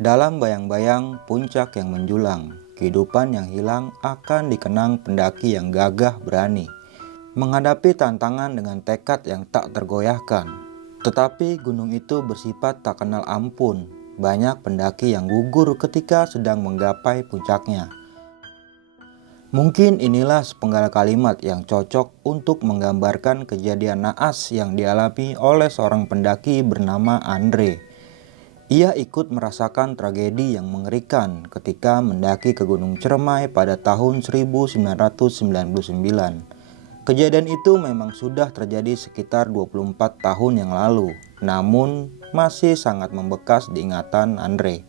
Dalam bayang-bayang puncak yang menjulang, kehidupan yang hilang akan dikenang pendaki yang gagah berani, menghadapi tantangan dengan tekad yang tak tergoyahkan. Tetapi gunung itu bersifat tak kenal ampun. Banyak pendaki yang gugur ketika sedang menggapai puncaknya. Mungkin inilah sepenggal kalimat yang cocok untuk menggambarkan kejadian naas yang dialami oleh seorang pendaki bernama Andre. Ia ikut merasakan tragedi yang mengerikan ketika mendaki ke Gunung Cermai pada tahun 1999. Kejadian itu memang sudah terjadi sekitar 24 tahun yang lalu, namun masih sangat membekas di ingatan Andre.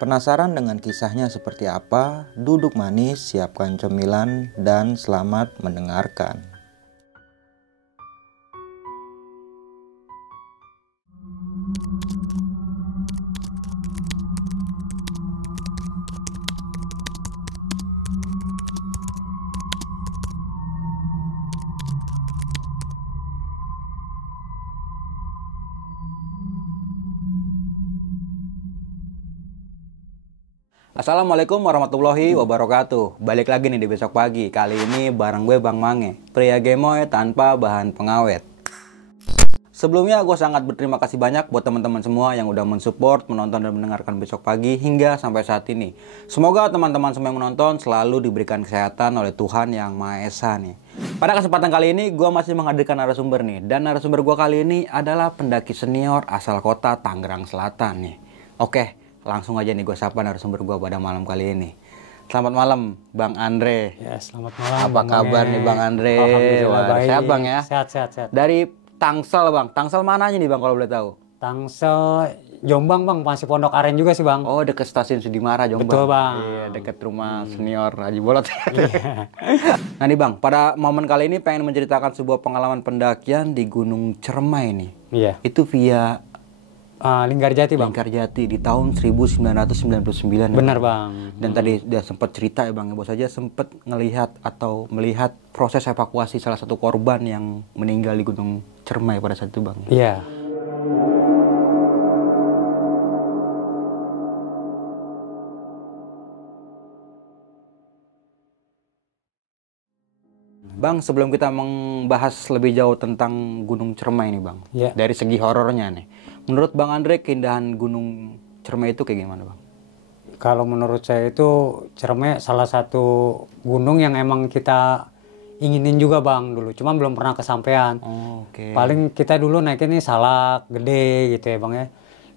Penasaran dengan kisahnya seperti apa? Duduk manis, siapkan cemilan, dan selamat mendengarkan. Assalamualaikum warahmatullahi wabarakatuh. Balik lagi nih di Besok Pagi. Kali ini bareng gue Bang Mange, pria gemoy tanpa bahan pengawet. Sebelumnya gue sangat berterima kasih banyak buat teman-teman semua yang udah mensupport, menonton dan mendengarkan Besok Pagi hingga sampai saat ini. Semoga teman-teman semua yang menonton selalu diberikan kesehatan oleh Tuhan Yang Maha Esa nih. Pada kesempatan kali ini gue masih menghadirkan narasumber nih. Dan narasumber gue kali ini adalah pendaki senior asal kota Tangerang Selatan nih. Oke, langsung aja nih gue sapa narasumber gue pada malam kali ini. Selamat malam Bang Andre. Ya, selamat malam. Apa kabar nih Bang Andre? Alhamdulillah baik. Sehat Bang ya? Sehat. Dari Tangsel Bang. Tangsel mananya nih Bang kalau boleh tahu? Tangsel Jombang Bang, masih Pondok Aren juga sih Bang. Oh, deket stasiun Sudimara Jombang. Betul Bang. Iya, deket rumah senior Haji Bolot. Nah nih Bang, pada momen kali ini pengen menceritakan sebuah pengalaman pendakian di Gunung Cermai nih. Iya. Itu via Linggarjati Bang. Linggarjati di tahun 1999. Benar Bang. Dan tadi dia sempat cerita ya Bang, bos saja sempat ngelihat atau melihat proses evakuasi salah satu korban yang meninggal di Gunung Cermai pada saat itu Bang. Iya. Bang, sebelum kita membahas lebih jauh tentang Gunung Cermai nih Bang, dari segi horornya nih, menurut Bang Andre keindahan Gunung Cermai itu kayak gimana Bang? Kalau menurut saya itu Cermai salah satu gunung yang emang kita inginin juga Bang dulu, cuma belum pernah kesampaian. Oh, oke. Paling kita dulu naikin nih Salak, Gede gitu ya Bang ya.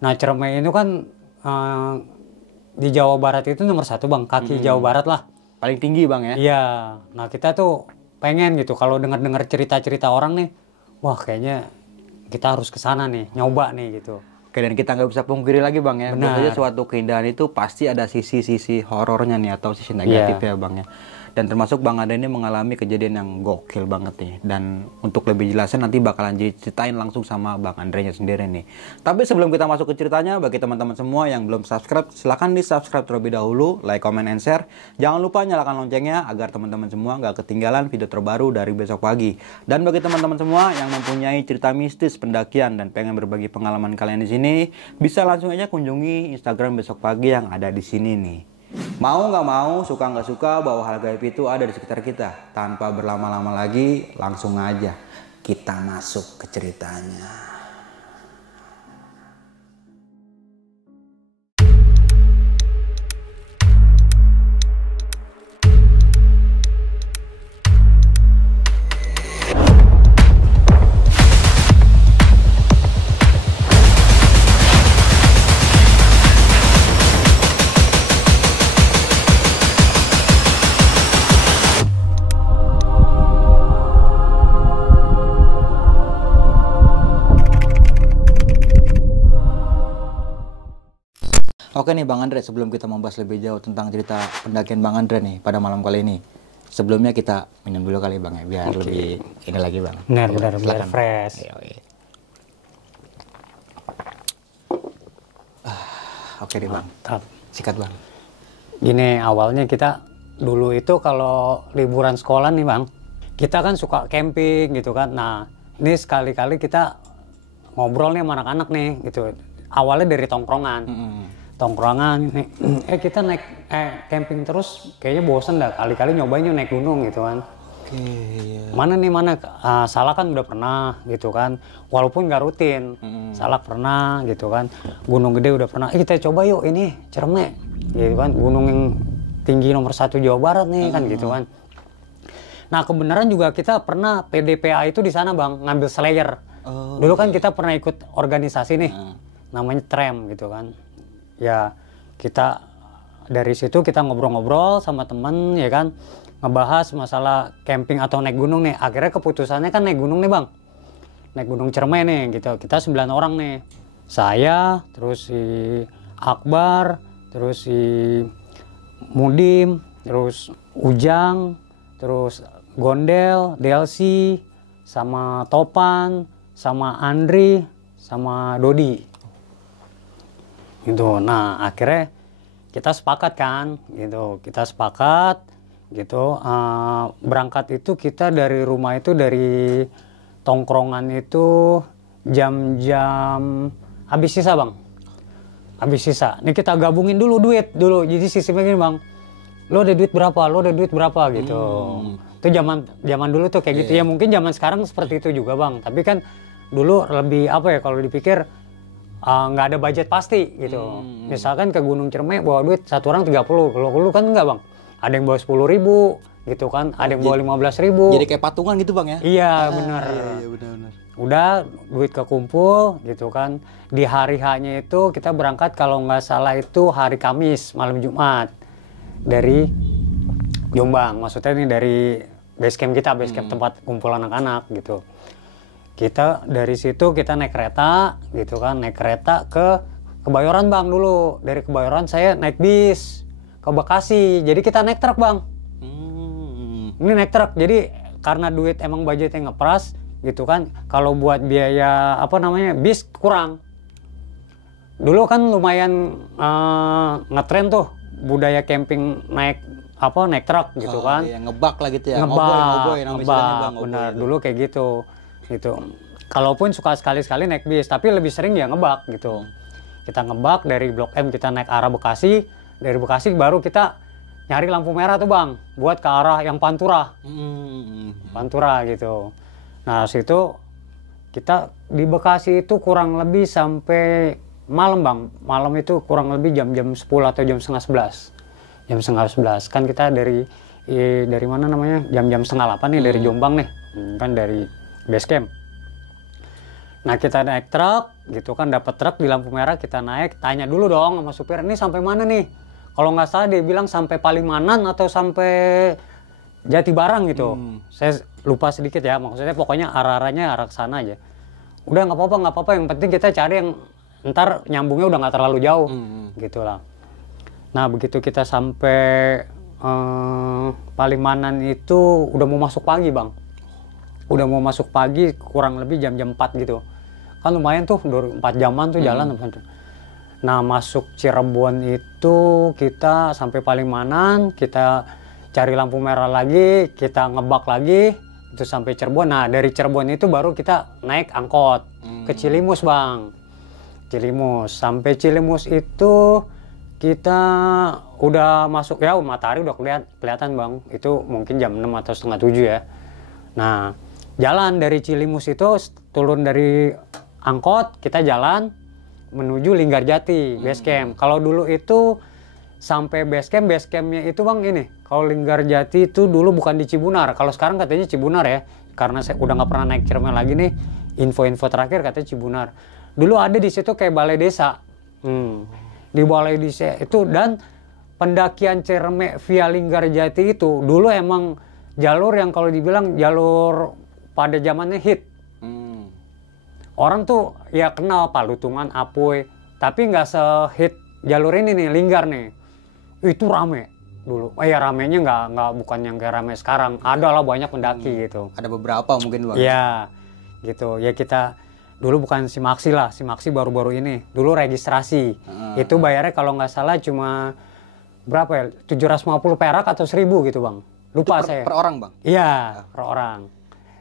Nah Cermai itu kan di Jawa Barat itu nomor 1 Bang, kaki Jawa Barat lah. Paling tinggi Bang ya? Iya, nah kita tuh pengen gitu kalau dengar-dengar cerita-cerita orang nih, wah kayaknya kita harus ke sana nih, nyoba nih gitu. Oke, dan kita nggak bisa pungkiri lagi Bang ya, biasanya suatu keindahan itu pasti ada sisi-sisi horornya nih atau sisi negatif ya Bang ya. Dan termasuk Bang Andre ini mengalami kejadian yang gokil banget nih. Dan untuk lebih jelasnya nanti bakalan diceritain langsung sama Bang Andre-nya sendiri nih. Tapi sebelum kita masuk ke ceritanya, bagi teman-teman semua yang belum subscribe, silahkan di-subscribe terlebih dahulu, like, comment, and share. Jangan lupa nyalakan loncengnya agar teman-teman semua nggak ketinggalan video terbaru dari Besok Pagi. Dan bagi teman-teman semua yang mempunyai cerita mistis pendakian dan pengen berbagi pengalaman kalian di sini, bisa langsung aja kunjungi Instagram Besok Pagi yang ada di sini nih. Mau nggak mau, suka nggak suka, bahwa hal gaib itu ada di sekitar kita. Tanpa berlama-lama lagi, langsung aja kita masuk ke ceritanya. Oke nih Bang Andre, sebelum kita membahas lebih jauh tentang cerita pendakian Bang Andre nih pada malam kali ini, sebelumnya kita minum dulu kali Bang ya, biar lebih ini lagi Bang. Benar, biar fresh. Oke nih Bang, sikat Bang. Gini, awalnya kita dulu itu kalau liburan sekolah nih Bang, kita kan suka camping gitu kan. Nah, ini sekali-kali kita ngobrol nih sama anak-anak nih gitu. awalnya dari tongkrongan. Tongkrongan, kita naik camping terus kayaknya bosen dah, kali-kali nyobain yuk naik gunung gitu kan. Iya. Mana Salak kan udah pernah gitu kan, walaupun nggak rutin. Salak pernah gitu kan, Gunung Gede udah pernah. Kita coba yuk ini Ciremai gitu kan, gunung yang tinggi nomor 1 Jawa Barat nih kan gitu kan. Nah kebenaran juga kita pernah PDPA itu di sana bang, ngambil Slayer. Dulu kan kita pernah ikut organisasi nih, namanya TREM gitu kan. Ya kita dari situ kita ngobrol-ngobrol sama temen ya kan, ngebahas masalah camping atau naik gunung nih. Akhirnya keputusannya kan naik gunung nih bang, naik gunung Ciremai nih gitu. Kita 9 orang nih, saya terus si Akbar, terus si Mudim, terus Ujang, terus Gondel, Delsi, sama Topan, sama Andri, sama Dodi gitu. Nah akhirnya kita sepakat kan gitu, berangkat itu kita dari rumah itu, dari tongkrongan itu jam-jam habis sisa bang, habis sisa. Ini kita gabungin dulu duit dulu, jadi sistemnya gini bang, lo ada duit berapa gitu. Itu zaman dulu tuh kayak gitu ya, mungkin zaman sekarang seperti itu juga bang, tapi kan dulu lebih apa ya, kalau dipikir nggak ada budget pasti gitu. Misalkan ke Gunung Ciremai bawa duit satu orang 30, kalau dulu kan enggak bang, ada yang bawa 10.000 gitu kan, ada yang bawa 15.000. Jadi kayak patungan gitu bang ya? Iya benar. Iya benar. Udah duit kekumpul gitu kan, di hari H-nya itu kita berangkat kalau nggak salah itu hari Kamis malam Jumat dari Jombang, maksudnya ini dari base camp kita, base camp tempat kumpul anak-anak gitu. Kita dari situ kita naik kereta gitu kan, naik kereta ke Kebayoran bang dulu. Dari Kebayoran saya naik bis ke Bekasi, jadi kita naik truk bang. Ini naik truk, jadi karena duit emang budgetnya ngepras gitu kan, kalau buat biaya bis kurang. Dulu kan lumayan ngetren tuh budaya camping naik truk gitu kan. Iya, ngebak lah gitu ya. Ngebak, bang, benar. Dulu kayak gitu. Kalaupun suka sekali-sekali naik bis, tapi lebih sering ya ngebak gitu. Kita ngebak dari Blok M, kita naik arah Bekasi. Dari Bekasi baru kita nyari lampu merah tuh bang, buat ke arah yang Pantura. Pantura gitu. Nah situ kita di Bekasi itu kurang lebih sampai malam bang. Malam itu kurang lebih jam-jam 10 atau jam setengah 11. Jam setengah 11. Kan kita dari mana namanya? Jam-jam setengah 8 nih dari Jombang nih. Kan dari base camp. Nah kita naik truk gitu kan, dapat truk di lampu merah, kita naik, tanya dulu dong sama supir, ini sampai mana nih? Kalau nggak salah dia bilang sampai Palimanan atau sampai Jatibarang gitu. Saya lupa sedikit ya, maksudnya pokoknya arah-arahnya arah sana aja. Udah nggak apa-apa, yang penting kita cari yang ntar nyambungnya udah nggak terlalu jauh gitu lah. Nah begitu kita sampai Palimanan itu udah mau masuk pagi bang. Udah mau masuk pagi, kurang lebih jam-jam 4 gitu. Kan lumayan tuh, 4 jaman tuh jalan. Nah masuk Cirebon itu kita sampai Palimanan, kita cari lampu merah lagi, kita ngebak lagi, itu sampai Cirebon. Nah dari Cirebon itu baru kita naik angkot ke Cilimus bang. Cilimus, sampai Cilimus itu kita udah masuk ya, matahari udah kelihatan bang. Itu mungkin jam 6 atau setengah 7 ya. Nah jalan dari Cilimus itu, turun dari angkot, kita jalan menuju Linggarjati, base camp. Kalau dulu itu sampai base campnya itu bang ini, kalau Linggarjati itu dulu bukan di Cibunar, kalau sekarang katanya Cibunar ya, karena saya udah nggak pernah naik Ciremai lagi nih, info-info terakhir katanya Cibunar. Dulu ada di situ kayak balai desa, di balai desa itu, dan pendakian Ciremai via Linggarjati itu dulu emang jalur yang kalau dibilang jalur pada zamannya hit. Orang tuh ya kenal Palutungan, Apuy, tapi nggak se-hit jalur ini nih, Linggar nih. Itu rame dulu. Ya ramenya nggak bukan yang kayak rame sekarang. Ada lah banyak pendaki gitu. Ada beberapa mungkin bang. Iya, gitu. Ya kita dulu bukan Simaksi lah, Simaksi baru-baru ini. Dulu registrasi. Itu bayarnya kalau nggak salah cuma berapa ya? 750 perak atau 1.000 gitu bang. Lupa saya. Per orang bang? Iya, per orang.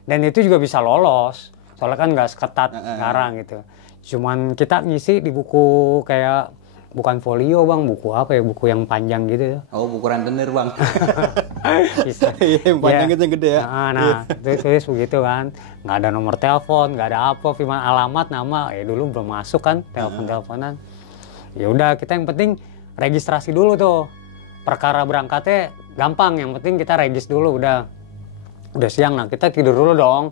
Dan itu juga bisa lolos, soalnya kan nggak seketat sekarang gitu. Cuman kita ngisi di buku kayak bukan folio bang, buku apa ya, buku yang panjang gitu. Oh, buku rentenir bang. Iya, yang panjang itu yang gede ya. Nah, tulis begitu kan, nggak ada nomor telepon, nggak ada apa, cuma alamat, nama, dulu belum masuk kan, teleponan. Ya udah, kita yang penting registrasi dulu tuh. Perkara berangkatnya gampang, yang penting kita regis dulu, udah siang. Nah, kita tidur dulu dong,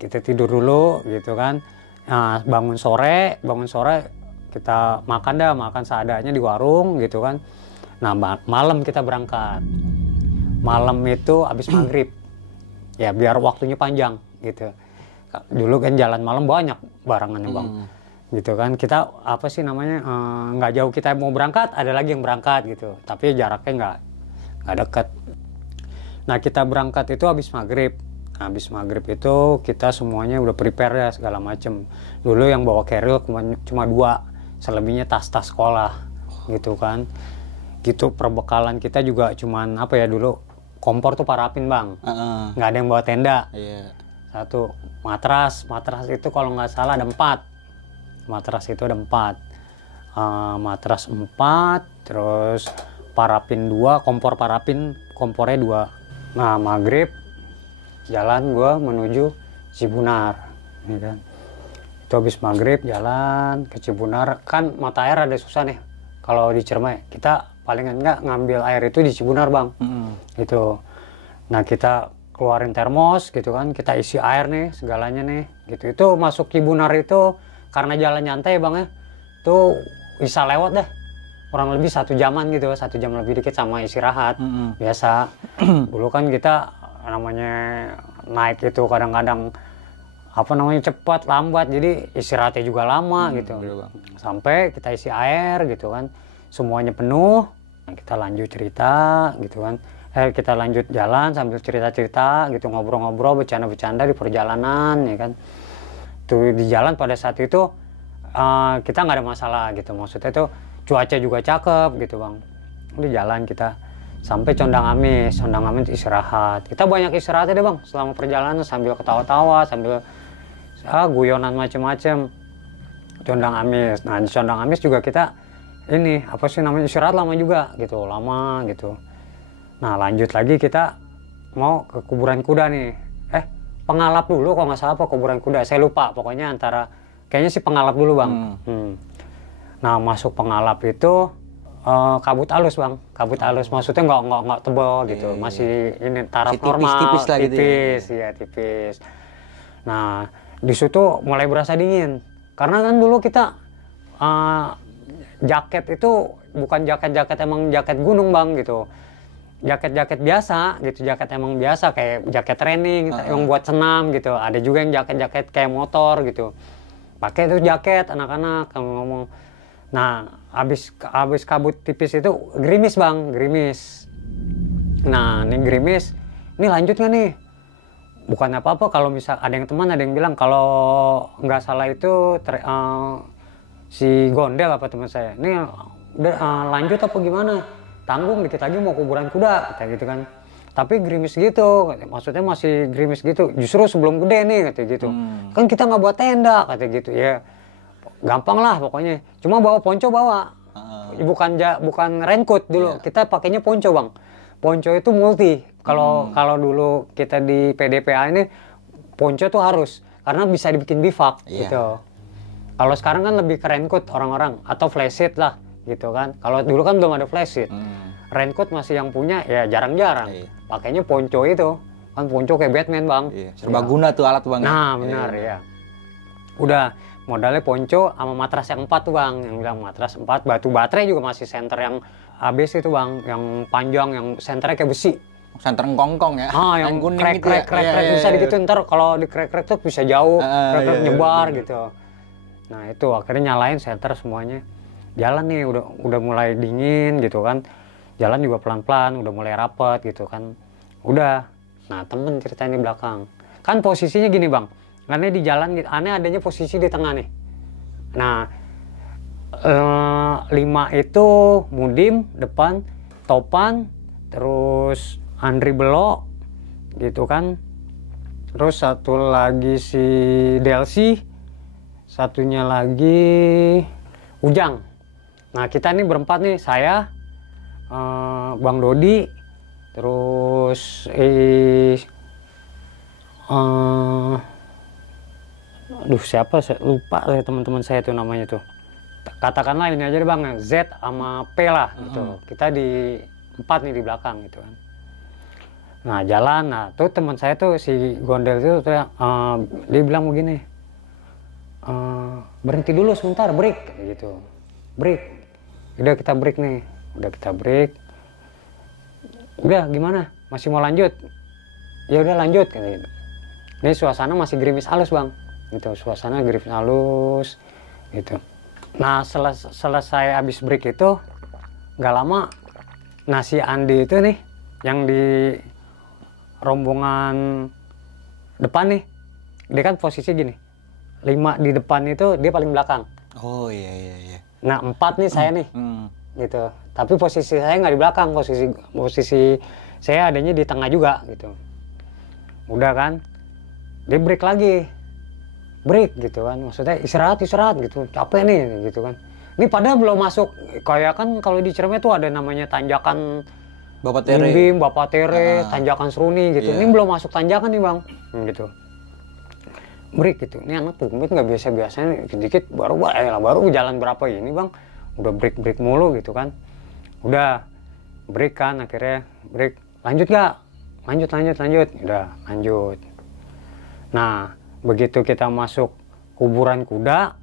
kita tidur dulu gitu kan. Nah, bangun sore kita makan seadanya di warung gitu kan. Nah, malam kita berangkat. Malam itu habis maghrib. Ya biar waktunya panjang gitu. Dulu kan jalan malam banyak barangannya bang. Gitu kan, kita apa sih namanya, nggak jauh kita mau berangkat, ada lagi yang berangkat gitu. Tapi jaraknya nggak dekat. Nah, kita berangkat itu habis maghrib. Habis maghrib itu kita semuanya udah prepare ya segala macem. Dulu yang bawa carrier cuma 2, selebihnya tas-tas sekolah gitu kan. Gitu perbekalan kita juga cuman apa ya, dulu kompor tuh parafin bang, nggak ada yang bawa tenda. Satu matras itu kalau nggak salah ada 4. Matras itu ada 4. Matras 4, terus parafin 2, kompor parafin, kompornya 2. Nah, maghrib jalan gua menuju Cibunar, ya kan. Itu habis maghrib jalan ke Cibunar, kan mata air ada susah nih. Kalau di Ciremai, kita paling enggak ngambil air itu di Cibunar bang, gitu. Nah, kita keluarin termos gitu kan, kita isi air nih segalanya nih, gitu. Itu masuk Cibunar itu karena jalan nyantai bang ya, tuh bisa lewat dah. Kurang lebih 1 jaman gitu, 1 jam lebih dikit sama istirahat. Biasa. Dulu kan kita namanya naik itu kadang-kadang apa namanya cepat lambat, jadi istirahatnya juga lama gitu. Sampai kita isi air gitu kan, semuanya penuh. Nah, kita lanjut cerita gitu kan. Kita lanjut jalan sambil cerita-cerita gitu, ngobrol-ngobrol, bercanda-bercanda di perjalanan ya kan. Tuh di jalan pada saat itu kita nggak ada masalah gitu, maksudnya tuh cuaca juga cakep gitu bang. Di jalan kita sampai Condang Amis istirahat. Kita banyak istirahat deh bang selama perjalanan, sambil ketawa-tawa, sambil guyonan macem-macem. Condang Amis. Nah, di Condang Amis juga kita ini apa sih namanya, istirahat lama juga gitu, lama gitu. Nah, lanjut lagi kita mau ke kuburan kuda nih. Pengalap dulu kalau nggak salah, apa kuburan kuda, saya lupa. Pokoknya antara, kayaknya sih pengalap dulu bang. Nah, masuk pengalap itu kabut halus bang, kabut halus, maksudnya nggak tebal gitu, masih ini taraf normal, tipis lah gitu ya, tipis. Nah, di situ mulai berasa dingin, karena kan dulu kita jaket itu bukan jaket emang jaket gunung bang gitu, jaket biasa gitu, jaket emang biasa kayak jaket training yang buat senam gitu. Ada juga yang jaket kayak motor gitu, pakai itu jaket anak-anak kamu ngomong. Nah, habis kabut tipis itu gerimis bang, gerimis. Nah, ini gerimis, ini lanjut nggak nih? Bukan apa-apa kalau misal ada yang teman, ada yang bilang kalau nggak salah itu si Gondel apa teman saya, ini udah lanjut apa gimana? Tanggung dikit lagi mau kuburan kuda, kata gitu kan. Tapi gerimis gitu, maksudnya masih gerimis gitu. Justru sebelum gede nih, kata gitu. Kan kita nggak buat tenda, kata gitu ya. Gampang lah pokoknya. Cuma bawa ponco bawa. Bukan raincoat dulu. Kita pakainya ponco bang. Ponco itu multi. Kalau dulu kita di PDPA ini ponco tuh harus, karena bisa dibikin bivak gitu. Kalau sekarang kan lebih ke raincoat orang-orang, atau flysheet lah gitu kan. Kalau dulu kan belum ada flysheet. Raincoat masih yang punya ya jarang-jarang. Pakainya ponco itu. Kan ponco kayak Batman bang. Serbaguna tuh alat bang. Nah benar ya. Udah modalnya ponco sama matras yang 4 tuh bang, yang bilang matras 4, batu baterai juga masih senter yang ABC itu bang, yang panjang, yang senternya kayak besi. Senter ngkongkong ya. Yang krek bisa gitu, ntar kalau di krek tuh bisa jauh, krek nyebar gitu. Nah itu akhirnya nyalain senter semuanya. Jalan nih udah mulai dingin gitu kan. Jalan juga pelan-pelan, udah mulai rapet gitu kan. Udah. Nah temen ceritain di belakang. Kan posisinya gini bang. Karena di jalan gitu, aneh adanya posisi di tengah nih. Nah, 5 itu Mudim depan, Topan, terus Andri Belok, gitu kan. Terus satu lagi si Delsi, Satunya lagi Ujang. Nah kita nih berempat nih, saya, Bang Dodi, terus aduh siapa, saya lupa saya, teman-teman saya tuh namanya tuh. Katakanlah ini aja deh Bang, Z sama P lah gitu. Kita di 4 nih di belakang gitu kan. Nah jalan, nah tuh teman saya tuh si Gondel itu dia bilang begini, berhenti dulu sebentar, break gitu, break. Udah kita break nih, udah kita break. Udah gimana? Masih mau lanjut? Ya udah lanjut kayak gitu. Ini suasana masih gerimis halus Bang, gitu. Suasana gerimis halus, gitu. Nah selesai habis break itu nggak lama, nah si Andi itu nih yang di rombongan depan nih, dia kan posisi gini, 5 di depan itu dia paling belakang. Oh iya iya iya. Nah 4 nih saya nih, gitu. Tapi posisi saya nggak di belakang, posisi saya adanya di tengah juga gitu. Udah kan, dia break lagi, break gitu kan, maksudnya istirahat gitu, capek nih gitu kan. Ini padahal belum masuk, kayak kan kalau di Ciremai tuh ada namanya tanjakan Bapak Tere. Nimbim, Bapak Tere, tanjakan Seruni gitu. Ini belum masuk tanjakan nih Bang, gitu. Break gitu. Ini anak tumit nggak biasa-biasanya, dikit-dikit baru jalan berapa ini Bang, udah break mulu gitu kan. Udah break kan, akhirnya break. Lanjut gak? Lanjut. Udah lanjut. Nah begitu kita masuk kuburan kuda,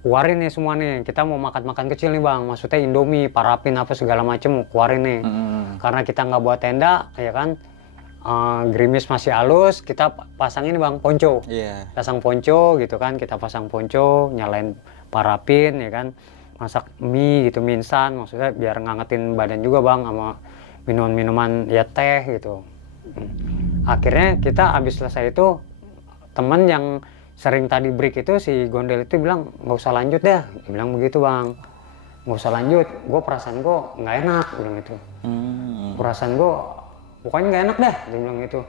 keluarin nih semua nih, kita mau makan kecil nih Bang, maksudnya Indomie, parapin apa segala macem, keluarin nih. Karena kita nggak buat tenda ya kan, gerimis masih halus, kita pasang ini Bang, ponco. Pasang ponco gitu kan, kita pasang ponco, nyalain parapin ya kan, masak mie gitu, mie instan, maksudnya biar ngangetin badan juga Bang, sama minuman ya teh gitu. Akhirnya kita habis selesai itu, teman yang sering tadi break itu si Gondel itu bilang nggak usah lanjut deh, dia bilang begitu Bang, nggak usah lanjut, perasaan gue nggak enak, bilang gitu. Perasaan gue pokoknya nggak enak dah, dia bilang gitu.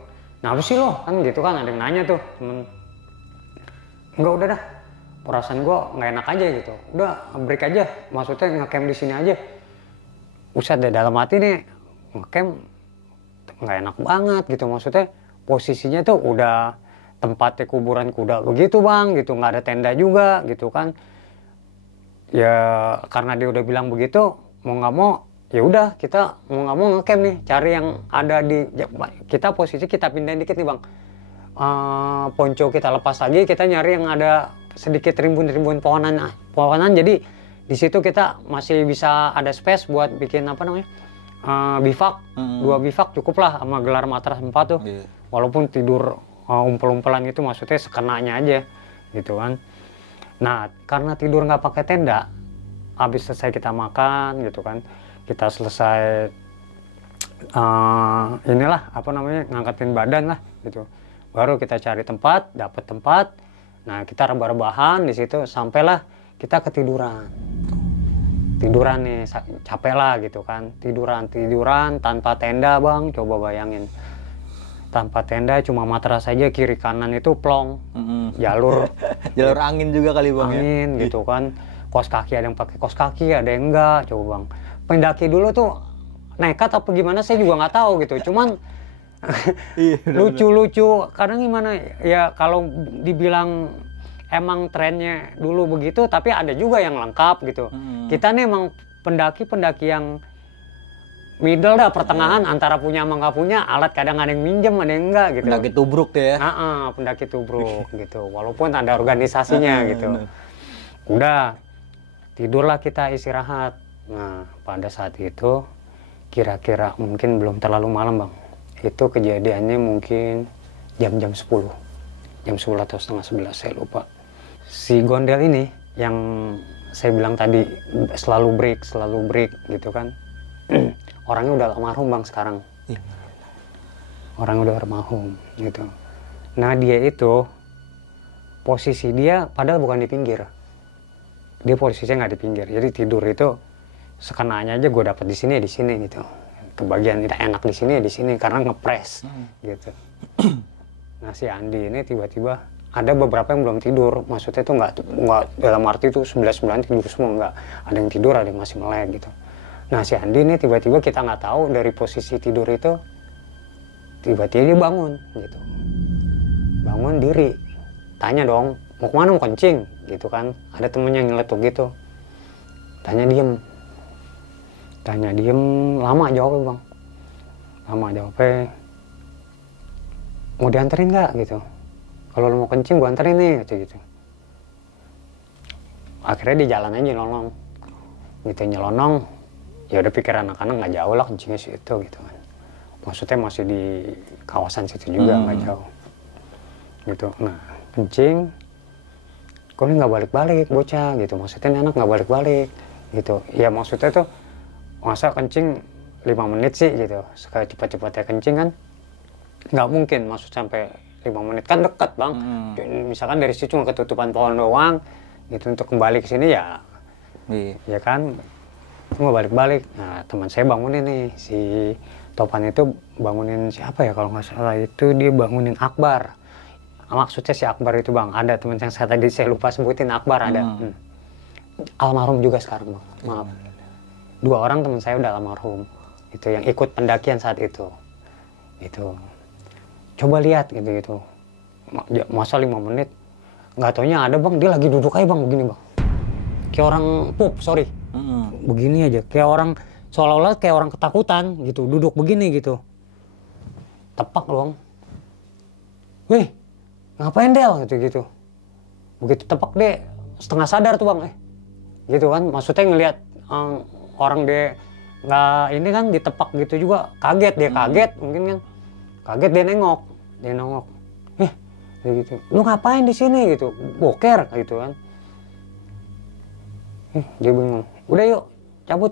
Nah apa sih lo kan gitu kan, ada yang nanya tuh temen. Enggak, udah dah, perasaan gue nggak enak aja gitu, udah break aja, maksudnya ngecamp di sini aja. Usah deh, dalam hati nih ngecamp nggak enak banget gitu, maksudnya posisinya tuh udah tempatnya kuburan kuda begitu Bang, gitu, nggak ada tenda juga gitu kan. Ya karena dia udah bilang begitu, mau nggak mau ya udah kita mau nggak mau ngecamp nih, cari yang ada di kita, posisi kita pindahin dikit nih Bang, ponco kita lepas lagi, kita nyari yang ada sedikit rimbun pohonan, jadi di situ kita masih bisa ada space buat bikin apa namanya, bivak, 2 bivak cukup lah, sama gelar matras 4 tuh. Walaupun tidur umpel-umpelan itu, maksudnya sekenanya aja gitu kan. Nah karena tidur nggak pakai tenda, habis selesai kita makan gitu kan, kita selesai inilah apa namanya, ngangkatin badan lah gitu, baru kita cari tempat, dapat tempat. Nah kita rebah-rebahan di situ, sampailah kita ketiduran nih, capek lah gitu kan, tiduran tanpa tenda Bang, coba bayangin. Tanpa tenda, cuma matras saja, kiri kanan itu plong, jalur angin juga kali Bang, angin ya? Gitu kan. Kos kaki, ada yang pakai kos kaki, ada yang enggak, coba Bang. Pendaki dulu tuh nekat apa gimana saya juga nggak tahu gitu, cuman lucu-lucu kadang gimana ya, kalau dibilang emang trennya dulu begitu, tapi ada juga yang lengkap gitu. Kita nih emang pendaki yang middle dah, pertengahan antara punya sama nggak punya, alat kadang ada yang minjem, ada yang enggak gitu. Pendaki tubruk ya? Pendaki tubruk gitu, walaupun ada organisasinya gitu. Udah, tidurlah kita, istirahat. Nah, pada saat itu, kira-kira mungkin belum terlalu malam Bang. Itu kejadiannya mungkin jam-jam 10. Jam 10 atau setengah 11, saya lupa. Si Gondel ini, yang saya bilang tadi, selalu break gitu kan. Orangnya udah almarhum Bang sekarang. Orangnya udah almarhum gitu. Nah dia itu, posisi dia padahal bukan di pinggir. Dia posisinya nggak di pinggir. Jadi tidur itu sekenanya aja, gue dapet di sini gitu. Kebagian tidak enak di sini karena ngepres gitu. Nah si Andi ini tiba-tiba ada beberapa yang belum tidur, maksudnya itu nggak dalam arti itu 9 tidur semua, nggak, ada yang tidur, ada yang masih melek gitu. Nah si Andi nih tiba-tiba kita nggak tahu dari posisi tidur itu tiba-tiba dia bangun gitu, bangun diri, tanya dong mau kemana, mau kencing gitu kan, ada temennya yang nyeletuk gitu, tanya diem, lama jawabnya bang, lama jawabnya, mau dianterin nggak gitu. Kalau lu mau kencing gua anterin nih gitu. Akhirnya di jalan aja nyelonong. Gitu nyelonong. Ya udah pikir anak-anak nggak jauh lah kencingnya situ gitu kan. Maksudnya masih di kawasan situ juga nggak jauh. Gitu. Nah, kencing kok ini nggak balik-balik bocah gitu. Maksudnya ini anak nggak balik-balik gitu. Ya maksudnya tuh masa kencing 5 menit sih gitu. Sekali cepat-cepatnya kencing kan nggak mungkin maksud sampai 5 menit kan dekat bang. Misalkan dari situ cuma ketutupan pohon doang gitu, untuk kembali ke sini ya ya kan nggak balik-balik. Nah teman saya bangunin nih, si Topan itu bangunin siapa ya kalau nggak salah, itu dia bangunin Akbar. Maksudnya si Akbar itu bang, ada teman yang saya lupa sebutin, Akbar ada. Almarhum juga sekarang bang, maaf. 2 orang teman saya udah almarhum itu yang ikut pendakian saat itu. Coba lihat gitu. Masa 5 menit nggak taunya ada bang, dia lagi duduk aja bang begini bang, kayak orang begini aja, kayak orang seolah-olah kayak orang ketakutan gitu, duduk begini gitu, tepak dong, wih ngapain Del gitu, begitu tepak deh setengah sadar tuh bang, gitu kan, maksudnya ngelihat orang dia nggak ini kan ditepak gitu juga, kaget dia, mungkin kan kaget, dia nengok gitu, lu ngapain di sini gitu, boker gitu kan, dia bingung, udah yuk cabut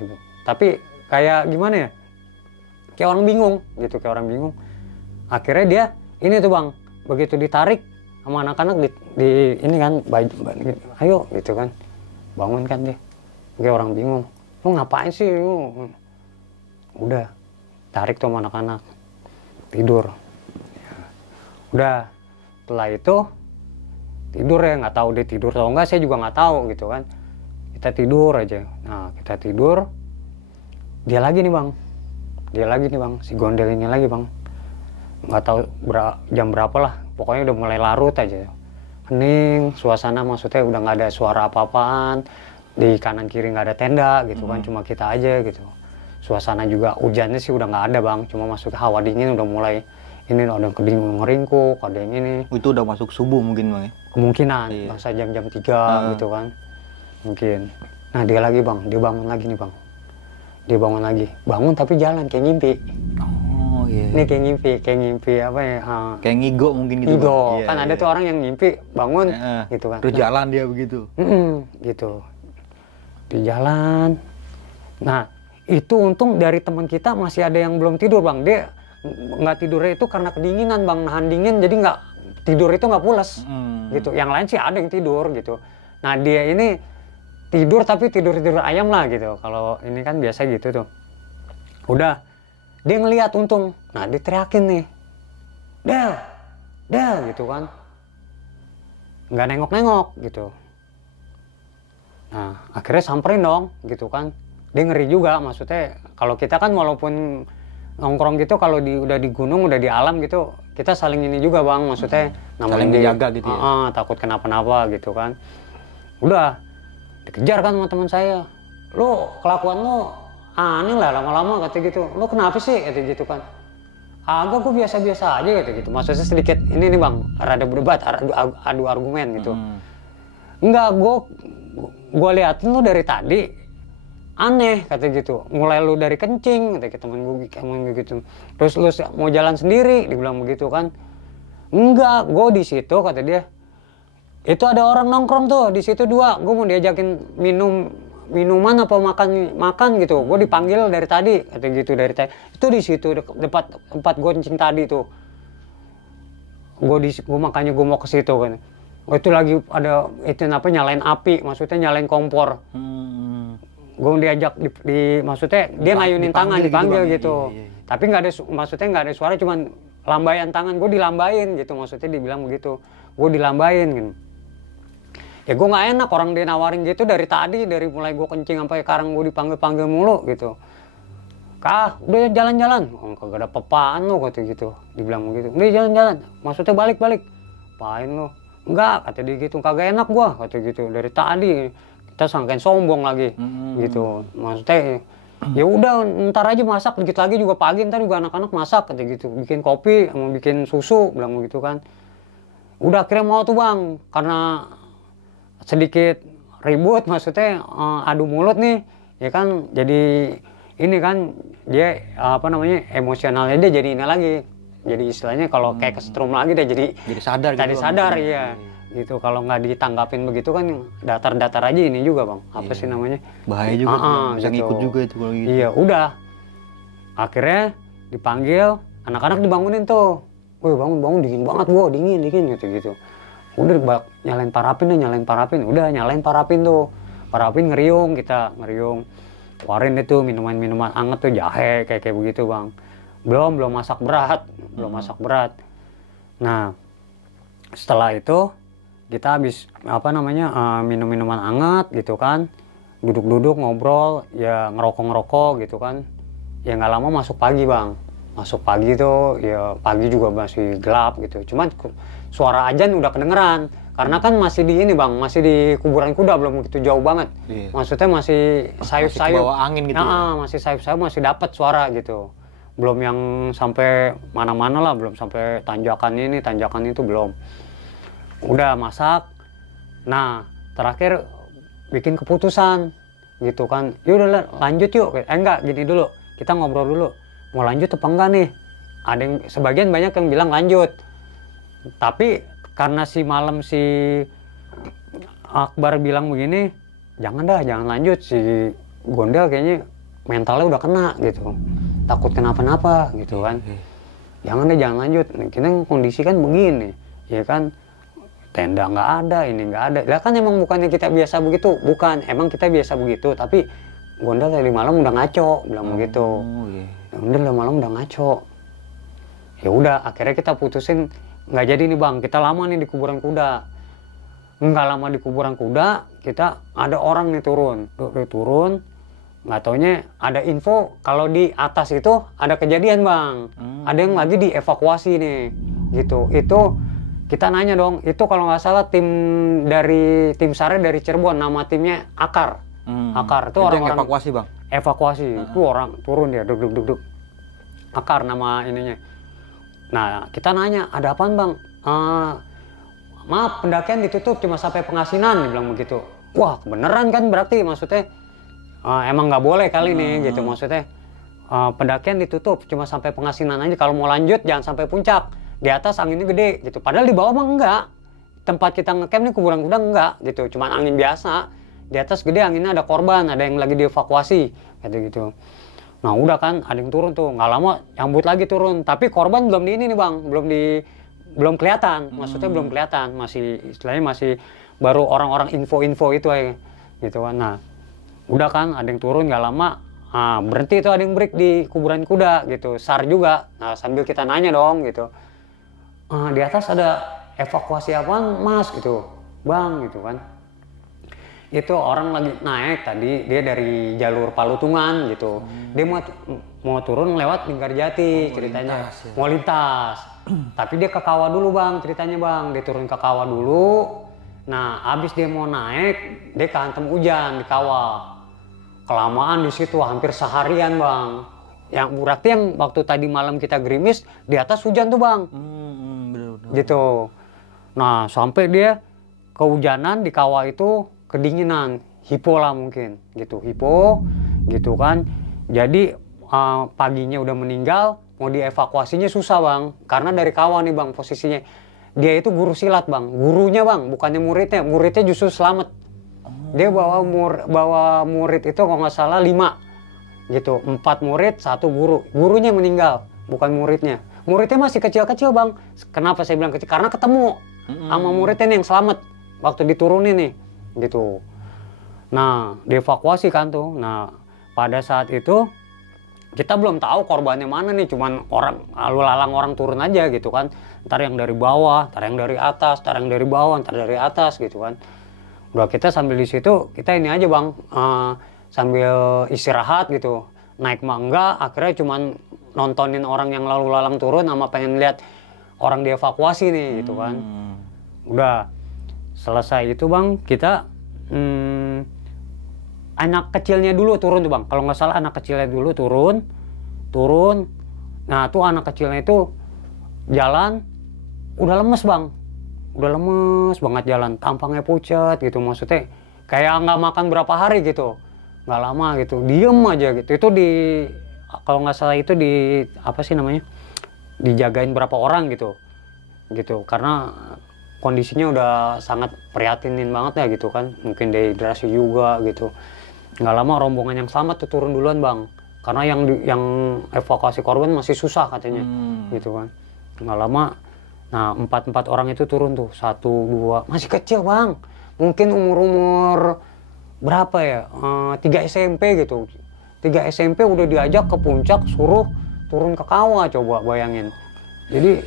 gitu, tapi kayak gimana ya, kayak orang bingung gitu, akhirnya dia ini tuh bang, begitu ditarik sama anak-anak di ini kan, ayo gitu kan, bangun kan dia, kayak orang bingung, lu ngapain sih lu, udah tarik tuh sama anak-anak, tidur. Udah setelah itu tidur ya, nggak tahu dia tidur atau enggak, saya juga nggak tahu gitu kan, kita tidur aja. Nah kita tidur, dia lagi nih bang, si Gondel ini lagi bang, nggak tahu jam berapa lah, pokoknya udah mulai larut aja, hening suasana, maksudnya udah nggak ada suara apa-apaan, di kanan kiri nggak ada tenda gitu kan, cuma kita aja gitu. Suasana juga hujannya sih udah nggak ada bang, cuma masuk hawa dingin udah mulai ini, ada yang keding ngeringkuk, ada yang ini. Itu udah masuk subuh mungkin bang ya? Kemungkinan, bangsa jam-jam 3 gitu kan, mungkin. Nah dia lagi bang, dia bangun lagi nih bang, bangun tapi jalan kayak ngimpi. Oh iya. Ini kayak ngimpi apa ya? Kayak ngigo mungkin gitu. Ngigo, kan ada tuh orang yang ngimpi bangun gitu kan. Terus jalan dia begitu. Gitu, di jalan. Nah itu untung dari teman kita masih ada yang belum tidur bang, dia nggak tidurnya itu karena kedinginan bang, nahan dingin, jadi nggak tidur itu nggak pules gitu. Yang lain sih ada yang tidur gitu. Nah dia ini tidur tapi tidur ayam lah gitu, kalau ini kan biasa gitu tuh. Udah dia ngelihat untung, nah dia teriakin nih, Del gitu kan, nggak nengok gitu. Nah akhirnya samperin dong gitu kan, dia ngeri juga, maksudnya kalau kita kan walaupun nongkrong gitu, kalau udah di gunung, udah di alam gitu, kita saling ini juga bang, maksudnya saling dijaga gitu ya, takut kenapa-napa gitu kan. Udah dikejar kan sama teman saya, lu kelakuan lu aneh lah lama-lama kata gitu, lu kenapa sih kata gitu kan. Agak gue biasa-biasa aja kata gitu, maksudnya sedikit ini nih bang, rada berdebat, adu argumen gitu. Enggak, gue liatin lu dari tadi aneh kata gitu, mulai lu dari kencing kata temen gue gitu, terus lu mau jalan sendiri, dibilang begitu kan. Enggak, gue di situ kata dia, itu ada orang nongkrong tuh di situ 2, gue mau diajakin minuman apa makan gitu, gue dipanggil dari tadi kata gitu, dari tadi itu di situ tempat gue kencing tadi tuh, gue makanya gue mau ke situ kan. Itu lagi ada itu nyalain api, maksudnya nyalain kompor. Gue diajak maksudnya dia ngayunin tangan, dipanggil gitu. Iya. Tapi nggak ada, maksudnya nggak ada suara, cuman lambaian tangan, gue dilambain gitu, maksudnya dibilang begitu, gue dilambain gitu. Ya gue nggak enak, orang dia nawarin gitu dari tadi, dari mulai gue kencing sampai sekarang gue dipanggil mulu gitu. Kah, udah jalan-jalan, kagak ada apa-apaan lo kata gitu, dibilang begitu. Udah jalan-jalan, maksudnya balik-balik, apain lo? Enggak, kata dia gitu, kagak enak gua, kata gitu, dari tadi kita sangkain sombong lagi, gitu. Maksudnya ya udah ntar aja masak, dikit lagi juga pagi, ntar juga anak-anak masak, kata gitu, bikin kopi, mau bikin susu, bilang begitu kan. Udah akhirnya mau tuh bang, karena sedikit ribut, maksudnya adu mulut nih, ya kan, jadi ini kan dia apa namanya emosionalnya dia jadi ini lagi. Jadi istilahnya kalau kayak kesetrum lagi dia jadi sadar gitu. Jadi sadar iya. Gitu kalau nggak ditanggapin begitu kan datar-datar aja ini juga bang. Apa sih namanya? Bahaya juga. Bisa gitu. ngikut juga itu kalau gitu. Iya udah. Akhirnya dipanggil, anak-anak dibangunin tuh. Woi bangun dingin banget gua, dingin gitu. Udah nyalain parafin. Udah nyalain parafin tuh. Parafin ngeriung kita ngeriung. Keluarin itu minuman anget tuh jahe kayak begitu bang. Belum masak berat. Nah, setelah itu kita habis apa namanya minum minuman hangat gitu kan, duduk ngobrol, ya ngerokok gitu kan. Ya nggak lama masuk pagi bang. Masuk pagi tuh ya pagi juga masih gelap gitu. Cuman suara azan udah kedengeran. Karena kan masih di ini bang, masih di kuburan kuda, belum begitu jauh banget. Iya. Maksudnya masih sayup-sayup. Masih bawa angin gitu ya? Masih sayup-sayup, masih dapat suara gitu. Belum yang sampai mana-mana lah, belum sampai tanjakan itu belum. Udah masak. Nah, terakhir bikin keputusan gitu kan. Yaudah lanjut yuk. Enggak, gini dulu. Kita ngobrol dulu. Mau lanjut apa enggak nih? Ada yang sebagian banyak yang bilang lanjut. Tapi karena malam si Akbar bilang begini, jangan lanjut, si Gondel kayaknya mentalnya udah kena gitu, takut kenapa-napa gitu kan. Jangan lanjut, kita kondisi kan begini, ya kan, tenda nggak ada, ini nggak ada. Lah kan emang bukannya kita biasa begitu, bukan, emang kita biasa begitu, tapi Gondel tadi malam udah ngaco, bilang begitu. Gondel malam udah ngaco. Ya udah, akhirnya kita putusin. Nggak jadi nih bang, kita lama nih di kuburan kuda. Nggak lama di kuburan kuda, kita ada orang nih turun. Nggak taunya ada info kalau di atas itu ada kejadian bang. Ada yang lagi dievakuasi nih, gitu. Itu kita nanya dong, itu kalau nggak salah tim SAR dari Cirebon, nama timnya Akar. Akar itu orang evakuasi bang. Evakuasi, itu orang turun dia, duduk. Akar nama ininya. Nah, kita nanya, ada apaan bang? Maaf, pendakian ditutup cuma sampai Pengasinan, dia bilang begitu. Wah, beneran kan berarti, maksudnya emang nggak boleh kali nih, gitu maksudnya. Pendakian ditutup cuma sampai Pengasinan aja, kalau mau lanjut jangan sampai puncak. Di atas anginnya gede, gitu. Padahal di bawah mah enggak. Tempat kita ngecamp nih kuburan kuda enggak, gitu. Cuman angin biasa. Di atas gede anginnya ada korban, ada yang lagi dievakuasi, gitu. Nah udah kan, ada yang turun tuh, nggak lama nyambut lagi turun. Tapi korban belum di ini nih bang, belum kelihatan. Maksudnya belum kelihatan, istilahnya masih baru orang-orang info itu aja, gitu kan. Nah udah kan, ada yang turun nggak lama, berhenti tuh ada yang break di kuburan kuda, gitu. SAR juga. Nah sambil kita nanya dong, gitu. Di atas ada evakuasi apaan mas, gitu, bang, gitu kan. Itu orang lagi naik tadi, dia dari jalur Palutungan gitu. Dia mau turun lewat Linggarjati ceritanya. Mau lintas. Tapi dia ke kawah dulu bang, ceritanya bang. Dia turun ke kawah dulu. Nah, abis dia mau naik, dia kehantam hujan di kawah. Kelamaan di situ hampir seharian bang. Yang berarti yang waktu tadi malam kita gerimis, di atas hujan tuh bang. Gitu. Nah, sampai dia kehujanan di kawah itu, kedinginan, hipo lah mungkin, gitu, hipo, gitu kan. Jadi paginya udah meninggal, mau dievakuasinya susah bang, karena dari kawah nih bang posisinya. Dia itu guru silat bang, gurunya bang, bukannya muridnya justru selamat. Dia bawa murid itu kalau nggak salah 5, gitu, 4 murid, 1 guru, gurunya meninggal, bukan muridnya. Muridnya masih kecil-kecil bang. Kenapa saya bilang kecil? Karena ketemu sama muridnya nih yang selamat waktu diturunin nih. Gitu. Nah, dievakuasi kan tuh. Nah, pada saat itu kita belum tahu korbannya mana nih, cuman orang lalu lalang orang turun aja gitu kan. Ntar yang dari bawah, ntar yang dari atas, ntar yang dari bawah, ntar dari atas gitu kan. Udah kita sambil di situ kita ini aja bang, sambil istirahat gitu. Naik mah enggak, akhirnya cuman nontonin orang yang lalu lalang turun sama pengen lihat orang dievakuasi nih gitu kan. Udah selesai itu bang, kita anak kecilnya dulu turun tuh bang, kalau nggak salah anak kecilnya dulu turun. Nah tuh anak kecilnya itu jalan udah lemes bang, udah lemes banget jalan, tampangnya pucat gitu, maksudnya kayak nggak makan berapa hari gitu, nggak lama gitu, diem aja gitu. Itu di, kalau nggak salah itu di apa sih namanya, dijagain berapa orang gitu, karena kondisinya udah sangat prihatinin banget ya gitu kan, mungkin dehidrasi juga gitu. Nggak lama rombongan yang selamat tuh turun duluan bang, karena yang evakuasi korban masih susah katanya gitu kan. Nggak lama, nah empat orang itu turun tuh, 1, 2, masih kecil bang, mungkin umur berapa ya, 3 SMP gitu, 3 SMP udah diajak ke puncak, suruh turun ke kawah, coba bayangin. Jadi